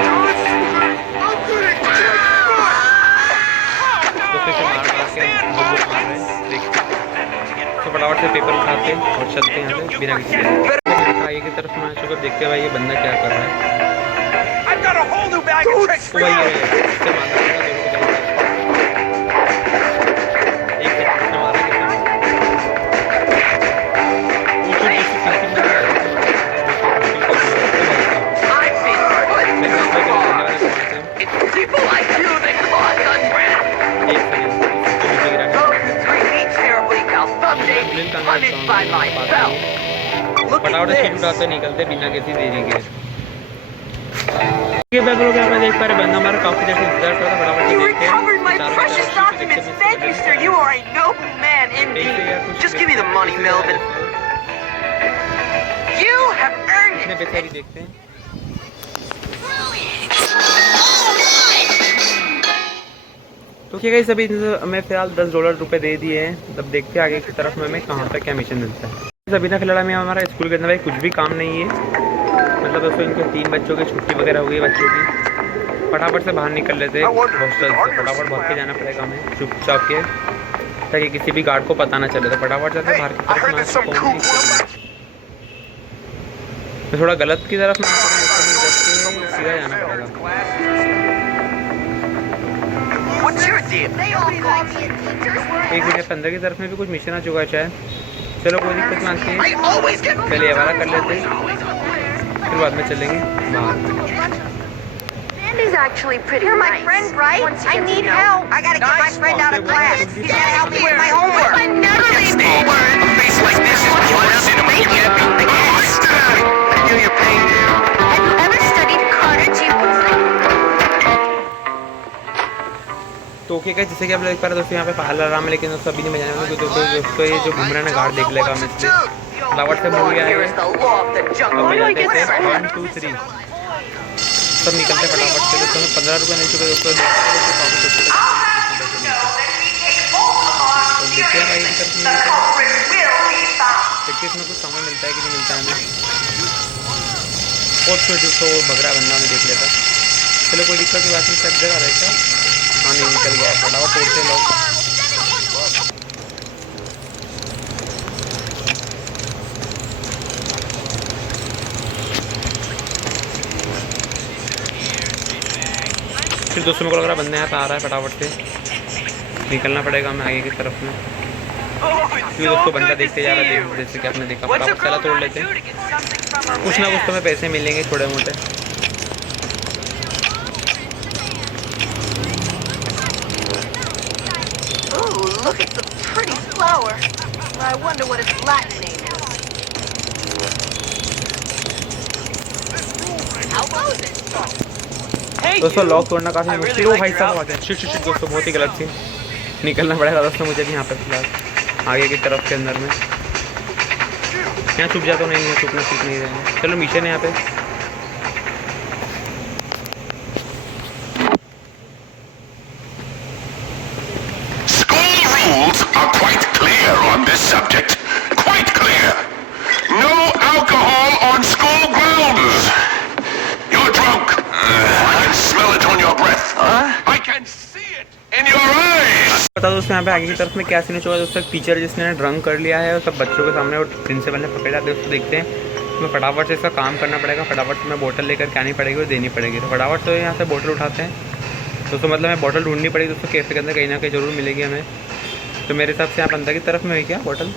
तो फटाफट से पेपर उठाते और चलते हैं यहाँ से बिना किसी आगे की तरफ में चुके देखते भाई ये बंदा क्या कर रहा है। तो भाई ये इससे मारना फटाफट शीट उठाते निकलते बिना किसी देरी के। लोग यहाँ पे देख पा रहे बंदा हमारा काफी देर से इंतजार कर रहा है, फटाफट से देखते हैं। बेचारी देखते हैं। तो क्या गाइस अभी हमें फिलहाल $10 दे दिए हैं, तब देखते हैं आगे की तरफ में हमें कहाँ तक क्या मिशन मिलता है। अभी ना फिलहाल में हमारा स्कूल के अंदर भाई कुछ भी काम नहीं है, मतलब दोस्तों इनके 3 बच्चों की छुट्टी वगैरह हो गई बच्चों की। फटाफट से बाहर निकल लेते हैं हॉस्टल से, फटाफट भाग के जाना पड़ेगा हमें चुपचाप के, ताकि किसी भी गार्ड को पता ना चले। तो फटाफट जाते बाहर की तरफ में थोड़ा गलत की तरफ सीधा जाना पड़ेगा। एक मिनट 15 की तरफ में भी कुछ मिशन आ चुका है शायद। चलो कोई दिक्कत ना आती है, पहले ये वाला कर लेते हैं फिर बाद में चलेंगे बाहर। Sandy's actually pretty You're my nice. friend, right? I need help. I gotta get my friend out of class. He's gotta help me with my homework. I never leave homework. A face like this is blood cinema. You can't be. I feel your pain. Have you ever studied Carter G. Woodson? तो ओके गाइस, जैसे कि आप देख पा रहे हैं दोस्तों यहाँ पे पहला आराम है, लेकिन दोस्तों अभी नहीं बजाने वाले दोस्तों ये जो घूम रहा है ना गार्ड देख लेगा हमें इससे फटाफट से मूव गया है। अब मिलते हैं 1 2 3 सब निकलते फटाफट से। दोस्तों हमें $15 मिल चुके दोस्तों, देखते हैं भाई प्रैक्टिस में कुछ सामान मिलता है कि नहीं मिलता है हमें। बहुत दोस्तों वो भगरा बंदा हमें देख लेता। चलो कोई दिक्कत की बात नहीं, सब जगह रहेगा। हाँ नहीं निकल गया, फटाफट तोड़ते लोग। फिर दोस्तों मेरे को लग रहा बंदे यहाँ पे आ रहा है, फटाफट से निकलना पड़ेगा हमें आगे की तरफ में। क्योंकि दोस्तों बंदा देखते जा रहा है, जैसे कि आपने देखा। फटाफट चला तोड़ लेते हैं, कुछ ना कुछ तो हमें पैसे मिलेंगे छोटे मोटे। Look at the pretty flower. I wonder what its Latin name is. How goes it? दोस्तों लॉक तोड़ना काफी मुश्किल हो भाई साहब। आगे शिट शिट दोस्तों बहुत ही गलत सीन, निकलना पड़ेगा दोस्तों मुझे भी यहाँ पे फिलहाल आगे की तरफ के अंदर में। यहाँ छुप जाता नहीं है, छुपना सीख नहीं रहे। चलो मिशन है यहाँ पे। Rules are quite clear on this subject. Quite clear. No alcohol on school grounds. You're drunk. I can smell it on your breath. I can see it in your eyes. बता दो दोस्तों यहाँ पे आगे की तरफ में क्या सीन चुका है दोस्तों। टीचर जिसने ड्रंक कर लिया है और सब बच्चों के सामने और प्रिंसिपल ने पकड़ लिया। दोस्तों देखते हैं तो फटाफट से इसका काम करना पड़ेगा। फटाफट से मैं बोतल लेकर के आनी पड़ेगी और देनी पड़ेगी। तो फटाफट से यहाँ से बोतल उठाते हैं दोस्तों। मतलब मैं बोतल ढूंढनी पड़ेगी दोस्तों। कैफ़े के अंदर कहीं ना कहीं ज़रूर मिलेगी हमें। तो मेरे हिसाब से यहाँ अंदर की तरफ में है क्या बोतल?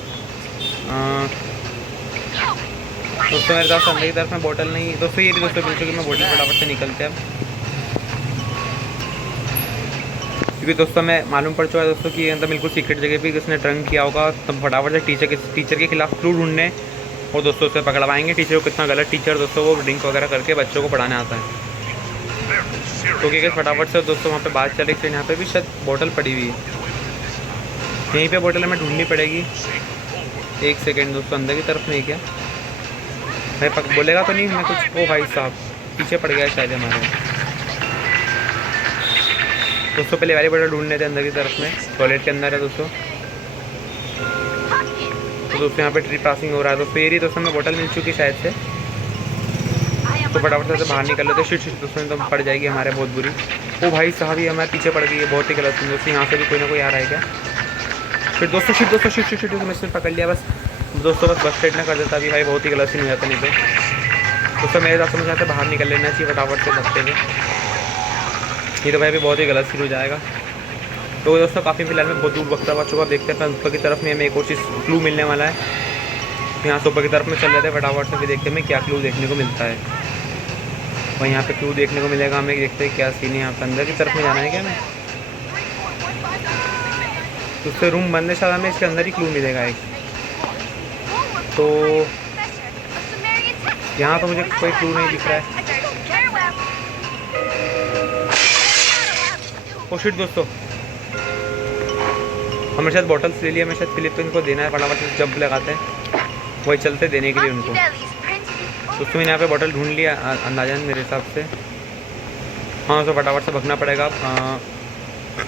दोस्तों मेरे हिसाब से अंदर की तरफ में बोतल नहीं है दोस्तों। ये भी दोस्तों मिल चुकी मैं बोतल फटाफट से निकलते हैं अब, क्योंकि दोस्तों मैं मालूम पड़ चुका है दोस्तों कि अंदर बिल्कुल सीक्रेट जगह पे किसने ड्रंक किया होगा। तब फटाफट से टीचर के खिलाफ क्लू ढूंढने और दोस्तों उसे पकड़वाएंगे। टीचर को कितना गलत टीचर दोस्तों वो ड्रिंक वगैरह करके बच्चों को पढ़ाने आता है। तो क्या फटाफट से दोस्तों वहाँ पे बात चल रही थी। यहाँ पे भी शायद बोतल पड़ी हुई है। यहीं पे बोतल हमें ढूंढनी पड़ेगी। एक सेकेंड दोस्तों, अंदर की तरफ नहीं क्या भाई बोलेगा तो नहीं मैं कुछ? ओ भाई साहब पीछे पड़ गया शायद हमारे दोस्तों। पहले वाली बोतल ढूंढने थे अंदर की तरफ में, टॉयलेट के अंदर है दोस्तों। तो दोस्तों यहाँ पे ट्री पासिंग हो रहा है। तो फिर ही दोस्तों हमें बोतल मिल चुकी शायद से। तो फटाफट से बाहर निकल लेते। शिट दोस्तों तो पड़ जाएगी हमारे बहुत बुरी। ओ भाई साहब ये हमारे पीछे पड़ गई है। बहुत ही गलत सीन दोस्तों। यहाँ से भी कोई ना कोई आ रहा है क्या? फिर दोस्तों शिट मैं सिर्फ पकड़ लिया बस दोस्तों। बस स्टैंड ना कर देता अभी भाई, बहुत ही गलत सीन हो जाता नहीं तो दोस्तों। मेरे हिसाब से मुझे यहाँ से बाहर निकल लेना चाहिए फटाफट से भगते हुए। ये तो भाई अभी बहुत ही गलत सीन हो जाएगा। तो दोस्तों काफ़ी फिलहाल में बहुत दूर वक्त आ चुका। देखते हैं ऊपर की तरफ में हमें एक और चीज़ क्लू मिलने वाला है। यहाँ से ऊपर की तरफ में चल जाते हैं फटाफट से। फिर देखते हैं क्या क्लू देखने को मिलता है। और यहाँ पे क्लू देखने को मिलेगा हमें। देखते हैं क्या सीन है यहाँ पे। अंदर की तरफ में जाना है क्या हमें? उससे रूम बंद है शायद, हमें इसके अंदर ही क्लू मिलेगा एक। तो यहाँ पर मुझे कोई क्लू नहीं दिख रहा है। ओ शिट दोस्तों, हमें शायद बॉटल्स ले लिया। हमें शायद फिलिप को इनको देना है फटाफट से। जब लगाते हैं वही चलते देने के लिए उनको। दोस्तों मैंने यहाँ पे बॉटल ढूंढ लिया अंदाजन मेरे हिसाब से। हाँ तो फटाफट से भगना पड़ेगा।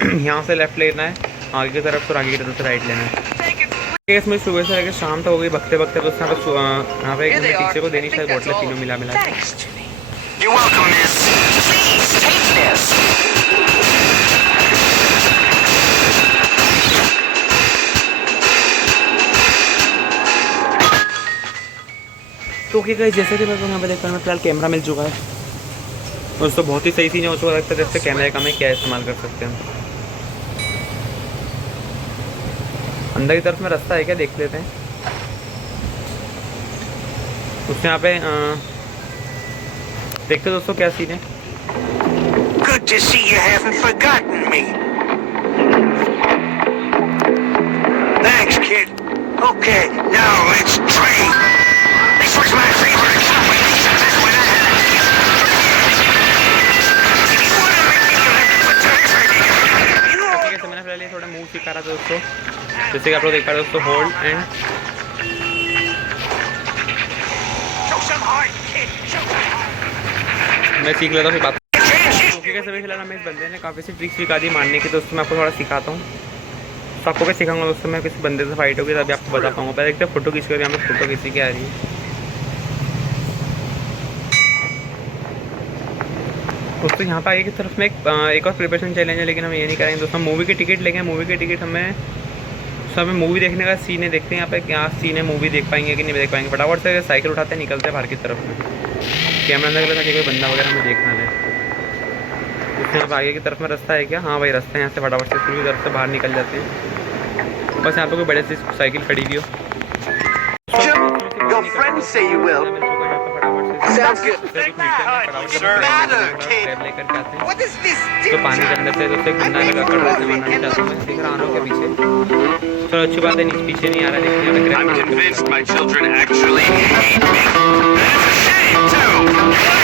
यहाँ से लेफ़्ट लेना है आगे की तरफ और आगे की तरफ से राइट लेना है। इसमें सुबह से लेकर शाम तक हो गई भगते भगते। तो यहाँ पे टीचर को देनी शायद बॉटल तीनों मिला मिला। You're welcome, miss. Please, take this. तो ओके गाइस, जैसे कि मैं यहाँ पे देखता हूँ फिलहाल कैमरा मिल चुका है दोस्तों। बहुत ही सही सीन है उसको लगता है। जैसे कैमरे का हमें क्या इस्तेमाल कर सकते हैं। अंदर की तरफ में रास्ता है क्या देख लेते हैं। उससे यहाँ पे देखते दोस्तों क्या सीन है। Good to see you haven't forgotten me. Thanks, kid. Okay, now let's train. This was my favorite combination when I had a kid. If you want to make me, you'll have to put time training in. You know. ठीक है, मैंने फिलहाल ये थोड़ा मूव सिखा रहा था दोस्तों। जैसे कि आप लोग देख पा रहे हो दोस्तों, होल्ड एंड मैं सीख लेता हूँ फिर बात। ठीक है सभी, फिलहाल हमें इस बंदे ने काफ़ी सी ट्रिक्स सिखा दी मारने की। दोस्तों मैं आपको थोड़ा सिखाता हूँ। तो आपको भी सिखाऊंगा दोस्तों। मैं किसी बंदे से फाइट होगी तभी आपको बता पाऊँगा। पहले देखते हैं फोटो खींच कर यहाँ पे फोटो किसी की आ रही है। दोस्तों यहाँ पे आगे की तरफ में एक और प्रिपरेशन चैलेंज है, लेकिन हम ये नहीं करेंगे दोस्तों। मूवी की टिकट लेंगे। मूवी की टिकट हमें मूवी देखने का सीन है। देखते हैं यहाँ पे क्या सीन है, मूवी देख पाएंगे कि नहीं देख पाएंगे। फटाफट से साइकिल उठाते हैं निकलते हैं बाहर की तरफ में। कैमरा अंदर ताकि कोई बंदा वगैरह हमें देखना है। उससे यहाँ पे आगे की तरफ में रास्ता है क्या? हाँ भाई रास्ता है। यहाँ से फटाफट से पूरी तरफ से बाहर निकल जाते हैं। बस यहाँ पे कोई बड़े से साइकिल खड़ी हुई हो। Your friends say you will. Sounds good. What is this? तो पानी के अंदर से दोस्तों एक बंदा लगा कर रहा है। मैं चाहता हूँ दिख रहा हूँ के पीछे। चलो अच्छी बात है, पीछे नहीं आ रहा। I'm convinced my children actually hate me. It's a shame too.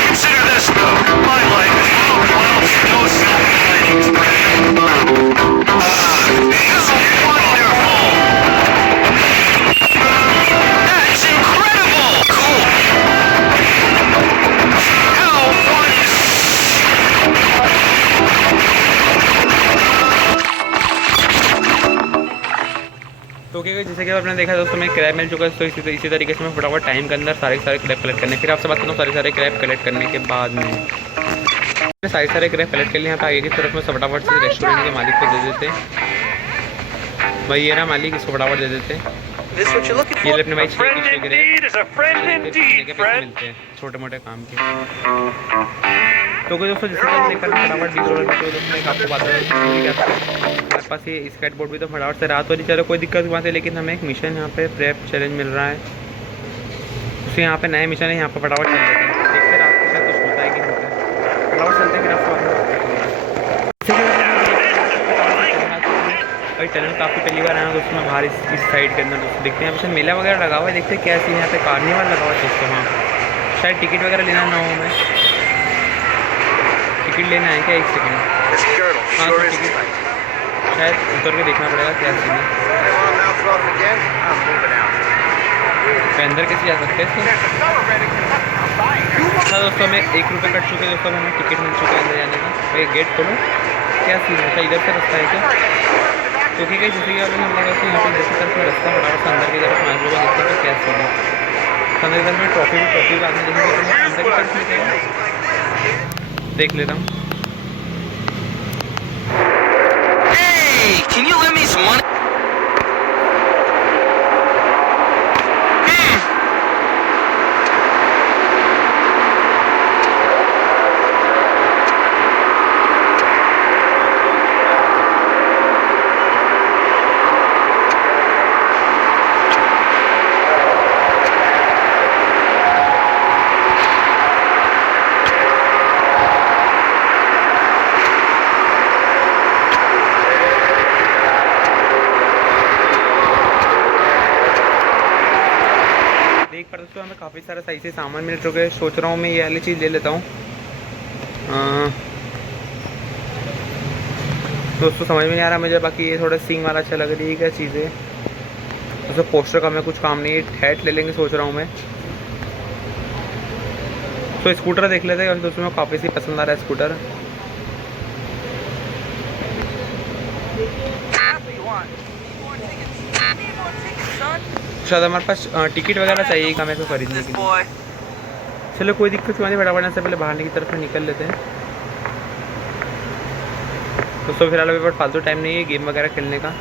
Consider this though. My life is full of no self-guiding. It's wonderful. That's incredible. Cool. How fun is तो ओके जैसे कि आपने देखा दोस्तों मैं क्रैब मिल चुका है। तो इसी तरीके से मैं फटाफट टाइम के अंदर सारे क्रैब कलेक्ट करने। फिर आपसे बात करता हूँ सारे क्रैब कलेक्ट करने के बाद में। सारे क्रैब कलेक्ट कर लिए। यहाँ पे आगे की तरफ में फटाफट से रेस्टोरेंट के मालिक को दे देते हैं। भाई ये रहा मालिक, इसको फटाफट दे देते हैं। This what you're looking ये for? ले अपने भाई A friend indeed is a friend indeed, friend. मिलते हैं छोटे मोटे काम के। तो कोई दोस्तों जिससे हमने करना फटाफट $20 का, तो दोस्तों एक आपको बात है हमारे पास ये स्केट बोर्ड भी, तो फटाफट से रात हो रही, चलो कोई दिक्कत की बात है, लेकिन हमें एक मिशन यहाँ पे प्रेप चैलेंज मिल रहा है। उससे यहाँ पे नया मिशन है, यहाँ पे फटाफट चल लेते हैं, देखते हैं रात को शायद कुछ होता है कि नहीं होता है। फटाफट चलते हैं, फिर आपको भाई टनल काफ़ी पहली बार आया दोस्तों मैं बाहर इस साइड के अंदर। दोस्तों देखते हैं यहाँ पे मेला वगैरह लगा हुआ है, देखते हैं क्या सीन है यहाँ पे, कार्निवल लगा हुआ है दोस्तों। हाँ शायद टिकट वगैरह लेना ना हो, मैं टिकट लेना है क्या? 1 सेकेंड। This girdle हाँ sure sir is ticket tight. शायद उतर के देखना पड़ेगा क्या सीन है। Anyone mouth off again? I'm moving out. तो अंदर कैसे जा सकते हैं इसको? हाँ दोस्तों हमें ₹1 कट चुके हैं दोस्तों, हमें टिकट मिल चुका है अंदर जाने का। भाई गेट खोलो, क्या सीन है? इधर से रास्ता है क्या? तो ठीक है, जैसे कि आपने हम लगा यहाँ पे इधर की तरफ में रास्ता फटाफट से अंदर की तरफ में देखते हैं तो क्या सीन है। अंदर की तरफ में ट्रॉफी बाद में देखेंगे, तो अंदर की तरफ में देख लेता हूँ। Hey, can you lend me some money? पर दोस्तों हमें काफ़ी सारा सही से सामान मिल चुका है। सोच रहा हूँ मैं ये वाली चीज़ ले लेता हूँ। दोस्तों समझ में नहीं आ रहा मुझे, बाकी ये थोड़ा सींग वाला अच्छा लग रही है, क्या चीज़ है दोस्तों। पोस्टर का हमें कुछ काम नहीं है, हैट ले लेंगे सोच रहा हूँ मैं। तो स्कूटर देख लेते हैं दोस्तों, मेरे काफ़ी सी पसंद आ रहा है स्कूटर। शायद हमारे पास टिकट वगैरह चाहिए क्या मेरे को खरीदने के लिए। चलो कोई दिक्कत नहीं, फटाफट से पहले बाहर की तरफ में निकल लेते हैं दोस्तों। फिलहाल अभी पर फालतू टाइम नहीं है गेम वगैरह खेलने का।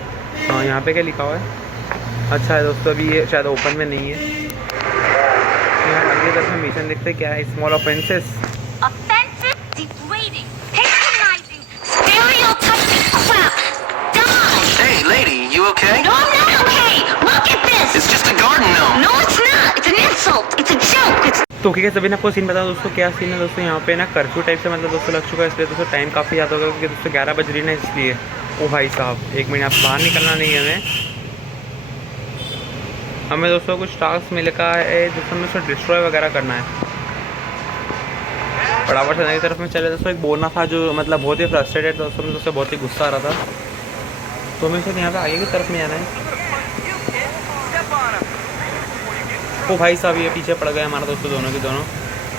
हाँ यहाँ पे क्या लिखा हुआ है? अच्छा है दोस्तों, अभी ये शायद ओपन में नहीं है। यहाँ आगे की तरफ में मिशन देखते हैं क्या है। Small offences, Offensive, degrading, patronizing, stereotyping crap. Die! Hey, lady, you okay? No, I'm not okay! Look at this! It's just a garden gnome. No, it's not! It's an insult! It's a joke! It's... तो ठीक है सभी ने आपको सीन बताया दोस्तों, क्या सीन है दोस्तों। यहाँ पे ना कर्फ्यू टाइप से मतलब दोस्तों लग चुका है, इसलिए दोस्तों टाइम काफ़ी ज़्यादा होगा क्योंकि दोस्तों 11 बज रही ना, इसलिए। ओ भाई साहब 1 मिनट, आप बाहर निकलना नहीं है हमें दोस्तों। कुछ टास्क मिल का है जिसमें हमें उसको डिस्ट्रॉय वगैरह करना है। फटाफट से नई तरफ में चले दोस्तों। एक बोलना था जो मतलब बहुत ही फ्रस्ट्रेटेड दोस्तों में, दोस्तों बहुत ही गुस्सा आ रहा था, तो हमें शायद यहाँ पे आगे की तरफ में आना है। वो भाई साहब ये पीछे पड़ गए हमारा दोस्तों, दोनों के दोनों,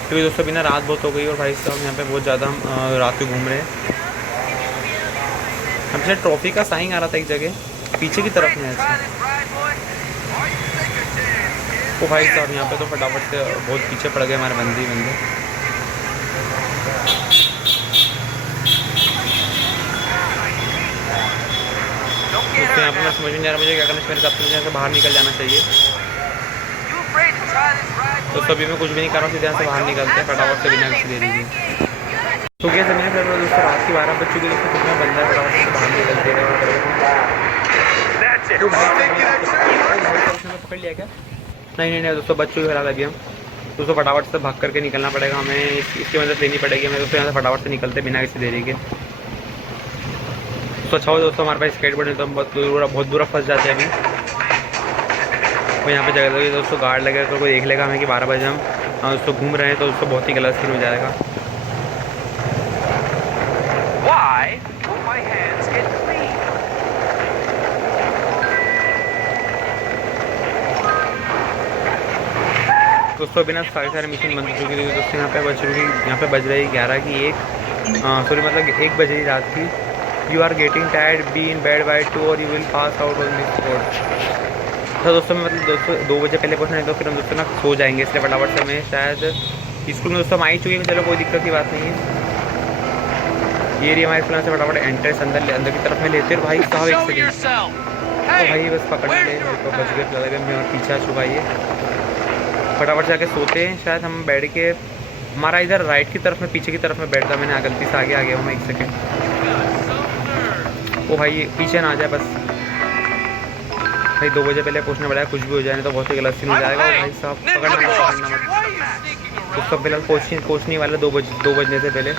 क्योंकि दोस्तों बिना रात बहुत हो गई और भाई साहब यहाँ पे बहुत ज़्यादा हम रात को घूम रहे हैं। हमसे ट्रॉफी का साइन आ रहा था एक जगह पीछे की तरफ में ऐसे। वो भाई साहब यहाँ पे तो फटाफट से बहुत पीछे पड़ गए हमारे बंदे। दोस्तों यहाँ पे मैं समझ में नहीं आ रहा मुझे क्या करना चाहिए। मेरे हिसाब से यहाँ से बाहर निकल जाना चाहिए। तो सभी में कुछ भी नहीं कर रहा हूँ, सीधे यहाँ से बाहर निकलते हैं फटाफट से बिना किसी देरी के। तो क्या समय फिर दोस्तों रात की 12 बज चुकी है दोस्तों, कितना बंदा है फटाफट से बाहर निकलते हैं। पकड़ लिया क्या? नहीं दोस्तों बच चुके फिलहाल अभी हम। दोस्तों फटाफट से भाग करके निकलना पड़ेगा हमें, इसकी मदद लेनी पड़ेगी हमें दोस्तों। यहाँ से फटाफट से निकलते बिना किसी देरी के। तो अच्छा हो दोस्तों हमारे पास स्केट बोर्ड है, तो हम बहुत बुरा फंस जाते हैं अभी। और यहाँ पे जगह दोस्तों गार्ड लगेगा, तो कोई देख लेगा हमें कि 12 बजे हम दोस्तों घूम रहे हैं, तो दोस्तों बहुत ही गलत सीन हो जाएगा। दोस्तों बिना सारे मिशन बंद हो चुकी थी दोस्तों। यहाँ पे बज रही 11 की 1 सॉरी मतलब 1 बज रही रात की। You are getting tired, be in bed by 2 और you will pass out on this spot. तो दोस्तों मतलब दोस्तों 2 बजे पहले पहुँचना है, तो फिर हम दोस्तों ना सो जाएंगे, इसलिए फटाफट से हमें शायद स्कूल में दोस्तों हम आ ही चुके हैं। चलो कोई दिक्कत की बात नहीं है। ये रही हमारे स्कूल से फटाफट एंट्रेंस अंदर की तरफ में लेते हैं। भाई साहब 1 सेकेंड, तो भाई बस पकड़ने ले, मेरे को बच गए, लगा मैं और पीछे आ चुका ये। फटाफट जाके सोते हैं, शायद हम बैठ के, हमारा इधर राइट की तरफ में, पीछे की तरफ में बैठता, मैंने गलती से आगे आ गया हूँ मैं, 1 सेकेंड। ओ भाई पीछे ना आ जाए बस भाई, 2 बजे पहले पहुँचने वाला है, कुछ भी हो जाए तो बहुत ही गलत सीन हो जाएगा। और भाई साहब पकड़ना मत उसका, फिलहाल पहुँचने वाला 2 बजने से पहले।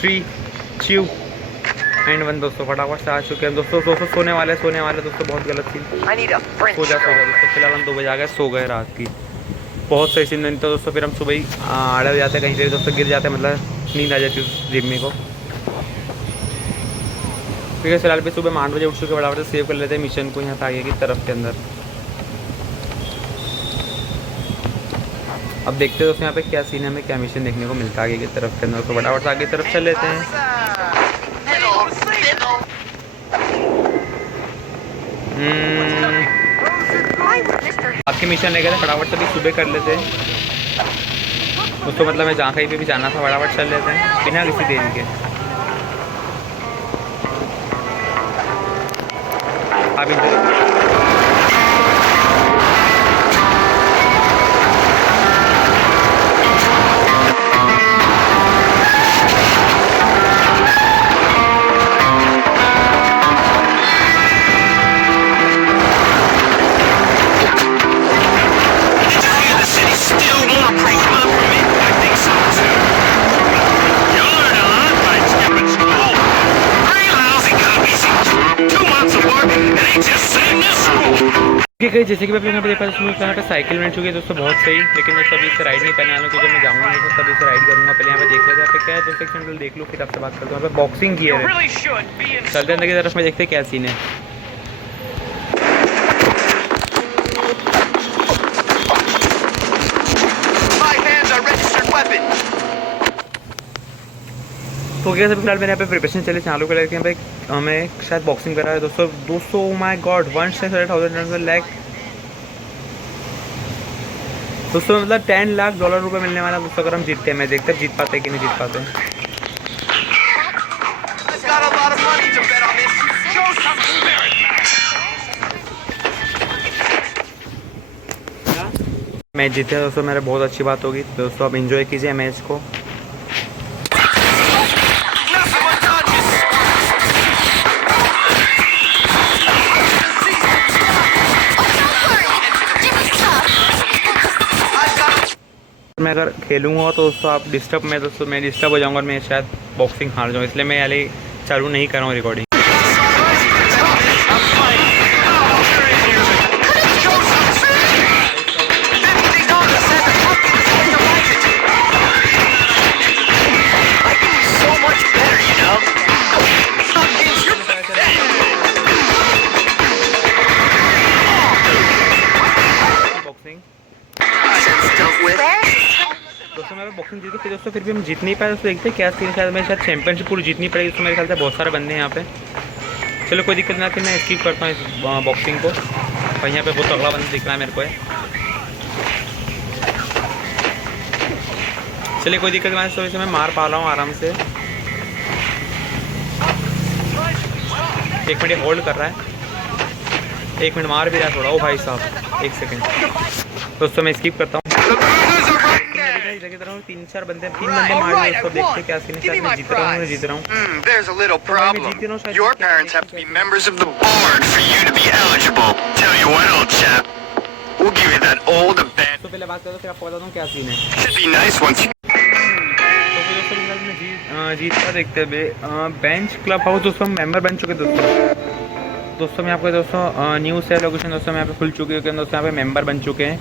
3, 2 एंड 1 दोस्तों, फटाफट से आ चुके हैं दोस्तों। सोने वाले दोस्तों, बहुत गलत सीन। सो जा दोस्तों, फिलहाल हम 2 बजे आ गए, सो गए रात की। बहुत सही सीन नहीं था दोस्तों। फिर हम सुबह ही 8 बजे जाते कहीं पे दोस्तों, गिर जाते, मतलब नींद आ जाती उस जिम्मी को। ठीक है, फिलहाल भी सुबह 8 बजे उठ चुके, फटाफट से सेव कर लेते हैं मिशन को यहाँ पे आगे की तरफ के अंदर। अब देखते हैं दोस्तों यहाँ पे क्या सीन है, हमें क्या मिशन देखने को मिलता है आगे की तरफ के अंदर। तो फटाफट से आगे की तरफ चल लेते हैं। आपके मिशन ले गए थे, फटाफट से भी सुबह कर लेते हैं दोस्तों। मतलब मैं जहाँ कहीं पे भी जाना था, फटाफट चल लेते हैं बिना किसी देरी के। आप जैसे कि मैं यहाँ पे देख पा रहा हूँ, यहाँ पे साइकिल मिल चुकी है दोस्तों, बहुत सही। लेकिन मैं सभी से राइड नहीं करने वाला, क्योंकि जब मैं जाऊँगा तो तभी से राइड करूँगा। पहले यहाँ पे देख लेते हैं क्या है दोस्तों, सेक्शन देख लो, फिर आपसे बात करता हूँ। यहाँ पे बॉक्सिंग गियर है, चलते अंदर की तरफ में देखते हैं क्या सीन है। तो क्या सभी फिलहाल मैंने यहाँ पे प्रिपरेशन चले चालू कर रखे हैं भाई। हमें शायद बॉक्सिंग करा है दोस्तों। माय गॉड, $1,000 लाख दोस्तों, मतलब $10 लाख रुपए मिलने वाला दोस्तों अगर हम जीतते हैं। मैं देखते हैं जीत पाते कि नहीं जीत पाते। मैच जीते दोस्तों, मेरे बहुत अच्छी बात होगी दोस्तों। आप एंजॉय कीजिए मैच को। मैं अगर खेलूँगा तो दोस्तों आप डिस्टर्ब, मैं डिस्टर्ब हो जाऊँगा और मैं शायद बॉक्सिंग हार जाऊँ, इसलिए मैं पहले चालू नहीं कर रहा हूँ रिकॉर्डिंग। दोस्तों मैं बॉक्सिंग जीती, फिर दोस्तों फिर भी हम जीत नहीं पाए दोस्तों। देखते हैं क्या सीन, शायद मैं चैंपियनशिप पूरी जीतनी पड़ेगी दोस्तों। मेरे ख्याल से बहुत सारे बंदे हैं यहाँ पे। चलो कोई दिक्कत ना, फिर मैं स्किप करता हूँ इस बॉक्सिंग को। भाई यहाँ पे बहुत अगला बंदा दिख रहा है मेरे को है। चलिए कोई दिक्कत नहीं, तो इसे मैं मार पा रहा हूँ आराम से। 1 मिनट होल्ड कर रहा है, 1 मिनट मार भी रहा है थोड़ा। ओ भाई साहब 1 सेकेंड दोस्तों, मैं स्किप करता हूँ। 3 बंदे मार रहे हैं, देखते क्या सीन है। मैं जीत रहा हूँ। There's a little problem. Your parents have to be members of the board for you to be eligible. Tell you what, old chap. We'll give you that old abandoned. तो पहले बात करो, फिर आपको बताता हूँ क्या सीन है। Should be nice once you. तो फिर जीतता देखते हुए बेंच क्लब हाउस दोस्तों, हम मेंबर बन चुके दोस्तों। मैं आपको दोस्तों न्यूज़ है लोकेशन दोस्तों, मैं यहाँ पे खुल चुकी है दोस्तों, यहाँ पे मेंबर बन चुके हैं।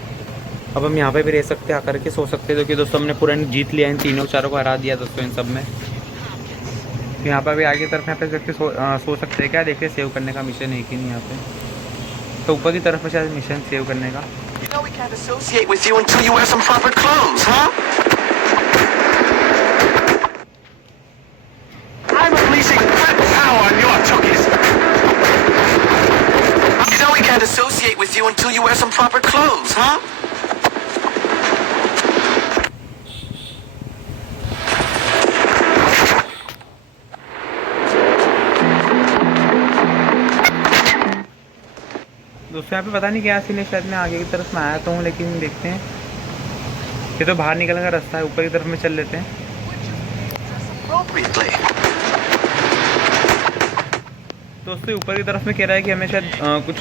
अब हम यहाँ पे भी रह सकते हैं, आकर के सो सकते हैं, क्योंकि दोस्तों हमने पूरा जीत लिया, इन तीनों चारों को हरा दिया दोस्तों इन सब में। तो यहाँ पर भी आगे तरफ यहाँ पे देखते सो सकते हैं क्या, देखते सेव करने का मिशन है कि नहीं यहाँ पे। तो ऊपर की तरफ में शायद मिशन सेव करने का। You know we can't associate with you until you wear some proper clothes, huh? I'm unleashing red power on your cookies. You know we can't associate with you until you wear some proper clothes, huh? दोस्तों यहाँ पे पता नहीं क्या सीन है, शायद मैं आगे की तरफ में आया तो हूँ, लेकिन देखते हैं। ये तो बाहर निकलने का रास्ता है, ऊपर की तरफ में चल लेते हैं। दोस्तों ऊपर की तरफ में कह रहा है कि हमें शायद कुछ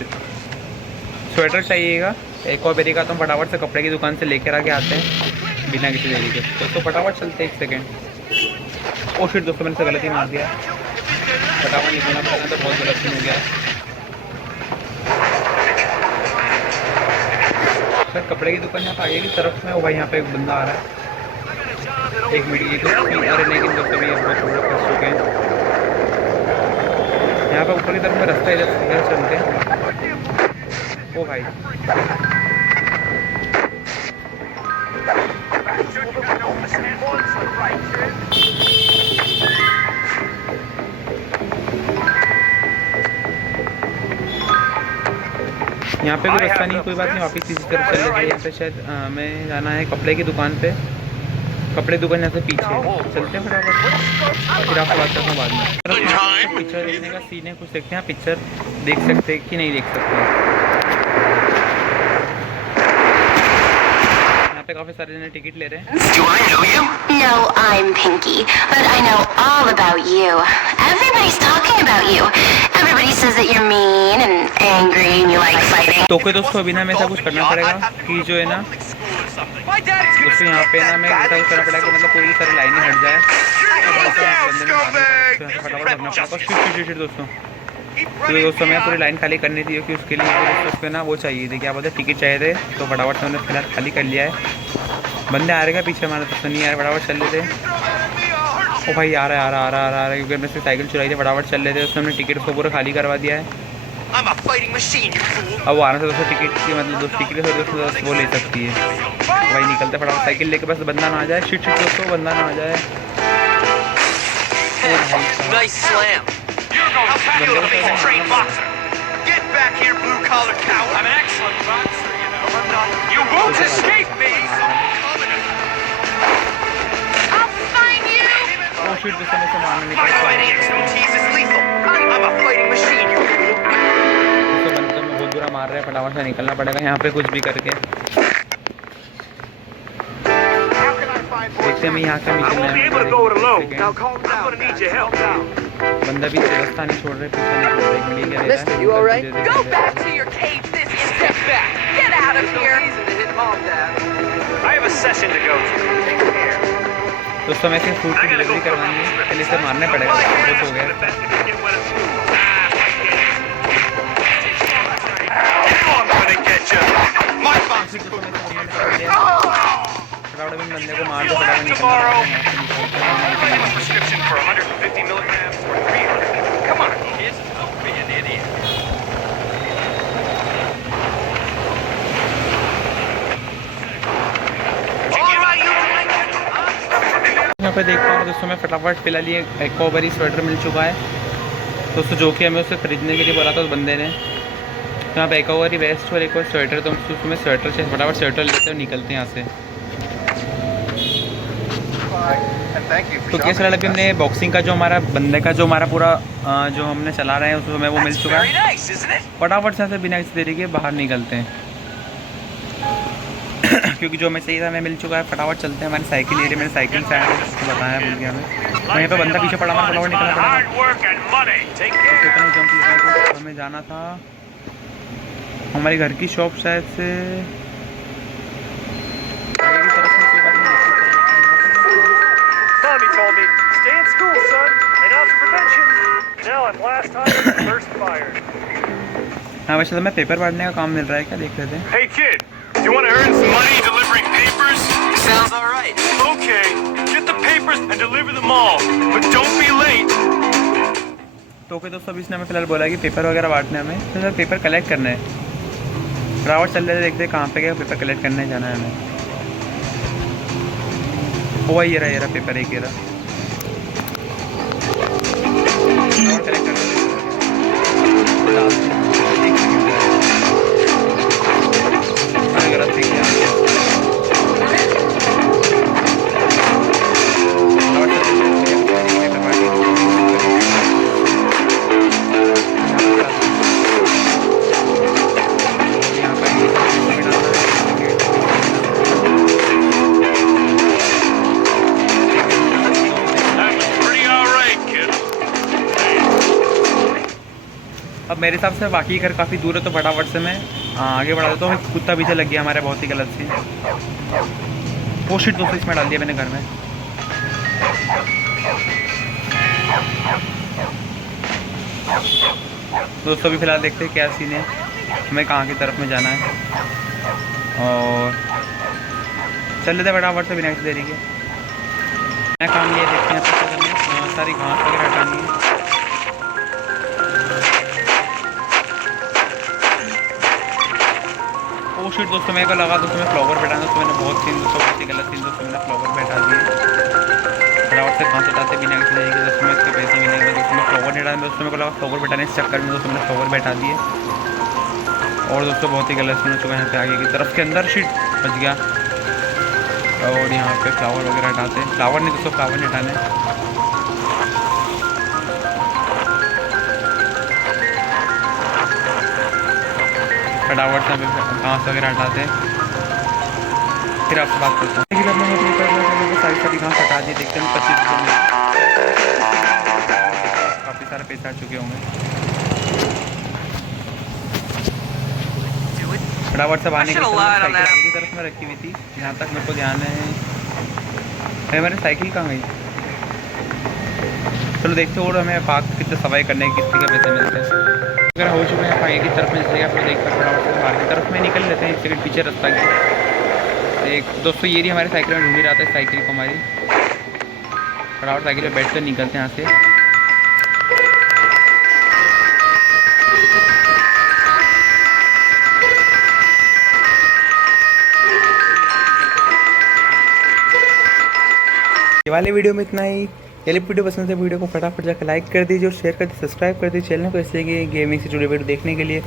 स्वेटर चाहिएगा। एक और बेरी का तो हम फटाफट से कपड़े की दुकान से लेकर आके आते हैं बिना किसी देरी के। दोस्तों फटाफट चलते हैं, 1 सेकेंड। ओ शिट दोस्तों, मैंने से गलती मार दिया। फटाफट निकलना पड़ेगा, तो बहुत गलत सीन हो गया। सर कपड़े की दुकान यहाँ पे आगे की तरफ में, वो भाई यहाँ पे एक बंदा आ रहा है। 1 मिनट की अरे लेकिन दोस्तों भी बहुत बड़ा फंस चुके हैं यहाँ पे। ऊपर की तरफ में रास्ता इधर चलते हैं। ओ भाई यहाँ पे भी रास्ता नहीं, कोई बात नहीं, वापस इसी तरफ चल लेते हैं। यहाँ पे शायद हमें जाना है कपड़े की दुकान पे। कपड़े दुकान यहाँ से पीछे चलते हैं फटाफट, फिर आपको बात करता हूँ बाद में। पिक्चर देखने का सीन है, कुछ देखते हैं। पिक्चर देख सकते हैं कि नहीं देख सकते हैं। यहाँ पे काफी सारे जने टिकट ले रहे हैं। Do I know you? No, I'm Pinky, but I know all about you. Everybody's talking about you. Everybody says that you're mean and angry and you like fighting. तो कोई दोस्तों अभी ना हमें ऐसा कुछ करना पड़ेगा कि जो है ना दोस्तों यहाँ पे ना हमें ऐसा कुछ करना पड़ेगा कि मतलब पूरी सारी लाइनें हट जाए। फटाफट भरना पड़ेगा दोस्तों। तो दोस्तों मैं पूरी लाइन खाली करनी थी, क्योंकि उसके लिए दोस्तों उसको ना वो चाहिए थी, क्या बोलते हैं, टिकट चाहिए थे। तो फटाफट से हमने फिलहाल खाली कर लिया है। बंदे आ रहे हैं पीछे हमारे, दोस्तों नहीं आ रहे, फटाफट चल लेते। ओ भाई आ रहा है क्योंकि हमने से साइकिल चुराई थी, फटाफट चल लेते। उसने हमने टिकट उसको पूरा खाली करवा दिया है। अब वो आने से दोस्तों टिकट की मतलब दोस्तों टिकट से दोस्तों वो ले सकती है। भाई निकलते फटाफट साइकिल लेके, बस बंदा ना आ जाए। शिट दोस्तों, बंदा ना आ जाए। Nice slam. How fast you face a trained boxer? Get back here, blue-collar coward. I'm an excellent boxer, you know. I'm not. You won't escape me. I'll find you. Oh shit दोस्तों, मैं से मारने नहीं My पड़ा। fighting expertise is lethal. I'm a fighting machine. दोस्तों बंदे में बहुत बुरा मार रहे हैं, फटाफट से निकलना पड़ेगा यहाँ पे कुछ भी करके। देखते हैं मैं यहाँ का मिशन बंदा भी रास्ता नहीं छोड़ रहे, पीछे नहीं छोड़ रहे। क्या Mister, you all right? Go back to your cave this instant. Get out of here. to hit mom, Dad. I have a session to go to. Take care. दोस्तों मैं सिर्फ फूड की डिलीवरी करवानी है, पहले इसे मारने पड़ेगा। बहुत हो गया। फटाफट में बंदे को मार दो, फटाफट निकलना Prescription for 150 milligrams or 300. Come on, kids. Don't be an idiot. यहाँ पे देख पा रहे हैं दोस्तों, मैं फटाफट फिलहाल ये एक और बारी स्वेटर मिल चुका है दोस्तों, जो कि हमें उसे खरीदने के लिए बोला था उस बंदे ने। तो यहाँ पे एक और वेस्ट और एक और स्वेटर, तो उसमें स्वेटर से फटाफट स्वेटर लेते हैं और निकलते हैं यहाँ से। तो केस फिलहाल अभी हमने बॉक्सिंग का जो हमारा बंदे का जो हमारा पूरा जो हमने चला रहे हैं उसमें वो मिल चुका है। फटाफट से बिना किसी देरी के बाहर निकलते हैं क्योंकि जो हमें चाहिए था हमें मिल चुका है। फटाफट चलते हैं हमारी साइकिल एरिया, मैंने साइकिल से आया बताया भूल गया हमें। वहीं पे बंदा पीछे पड़ा, हमारा फटाफट निकलना पड़ेगा। जंप हमें जाना था हमारे घर की शॉप शायद से आगे की तरफ से। Mommy told me, stay in school, son, and out for prevention. Now I'm last time in the first fire. हाँ वैसे तो मैं पेपर बांटने का काम मिल रहा है, क्या देख रहे थे? Hey kid, do you want to earn some money delivering papers? Sounds all right. Okay, get the papers and deliver them all, but don't be late. तो ओके दोस्तों, अभी इसने हमें फिलहाल बोला कि पेपर वगैरह बांटने हमें, तो सर पेपर कलेक्ट करना है। फटाफट चल रहे थे, देखते कहाँ पे गया, पेपर कलेक्ट करने जाना है हमें। ओ ये रहा पेपर, एक ये रहा। कलेक्ट कर मेरे हिसाब से बाकी घर काफ़ी दूर है, तो फटाफट से मैं आगे बढ़ा देता हूँ। कुत्ता पीछे लग गया हमारे, बहुत ही गलत सी। वो शिट दोस्तों इसमें डाल दिया मैंने घर में। दोस्तों अभी फ़िलहाल देखते हैं क्या सीन है, हमें कहाँ की तरफ में जाना है। और चल लेते फटाफट से बिना किसी देरी के। मैं काम लिया, देखते हैं कैसे करने, सारी घास वगैरह हटानी है। ओ शिट दोस्तों मेरे को लगा दोस्तों मैं फ्लावर बैठा दोस्तों, मैंने बहुत सीन दोस्तों, बहुत ही गलत सीन दोस्तों, मैंने फ्लावर बैठा दिए। फटाफट से घास हटाते बिना किसी देरी के दोस्तों, मैं इसके पैसे मिलेंगे दोस्तों। मैं फ्लावर नहीं डाला दोस्तों, मेरे को लगा फ्लावर बैठाने इस चक्कर में दोस्तों मैंने फ्लावर बैठा दिए। और दोस्तों बहुत ही गलत सीन हो चुका है यहाँ पे आगे की तरफ के अंदर। शिट बच गया। और यहाँ पे फ्लावर वगैरह हटाते हैं, फ्लावर नहीं दोस्तों, फ्लावर नहीं हटाने। फटाफट से घास वगैरह हटाते हैं, फिर आपसे बात करते हैं। लेकिन अब मैंने सारी घास हटा दी, देखते हैं 25 रुपये में काफ़ी सारे पैसे आ चुके होंगे। फटाफट से बाहर निकल, साइकिल आगे की तरफ में रखी हुई थी, जहाँ तक मेरे को ध्यान है। हमारी साइकिल कहाँ गई? चलो देखते हो, और हमें पार्क कितने सफाई करने के कितने के पैसे मिलते हैं अगर हो चुके हैं आगे की तरफ में। जैसे आप लोग देख सकते फटाफट से बाहर की तरफ में निकल लेते हैं। एक सेकंड पीछे रास्ता की एक दोस्तों ये रही हमारी साइकिल में ढूंढ ही रहा था साइकिल को हमारी। फटाफट साइकिल में बैठ कर निकलते हैं यहाँ से। ये वाले वीडियो में इतना ही। यदि वीडियो पसंद है वीडियो को फटाफट जाकर लाइक कर दीजिए और शेयर कर दीजिए, सब्सक्राइब कर दीजिए चैनल को, इसलिए कि गेमिंग से जुड़े वीडियो देखने के लिए।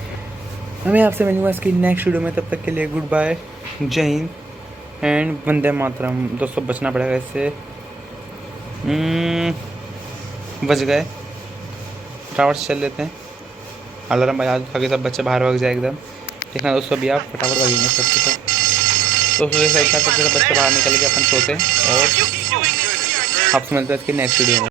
मैं आपसे मिलूंगा इसकी नेक्स्ट वीडियो में, तब तक के लिए गुड बाय, जय हिंद एंड वंदे मातरम। दोस्तों बचना पड़ेगा इससे। बच गए, फटाफट से चल लेते हैं। अलार्म बजा दो ताकि सब बच्चे बाहर भाग जाए एकदम। देखना दोस्तों अभी आप फटाफट भागेंगे सबके सब। दोस्तों जैसा इतना सबके सब बच्चे बाहर निकल के अपन सोते हैं। और आपसे मिलते हैं इसकी नेक्स्ट वीडियो में।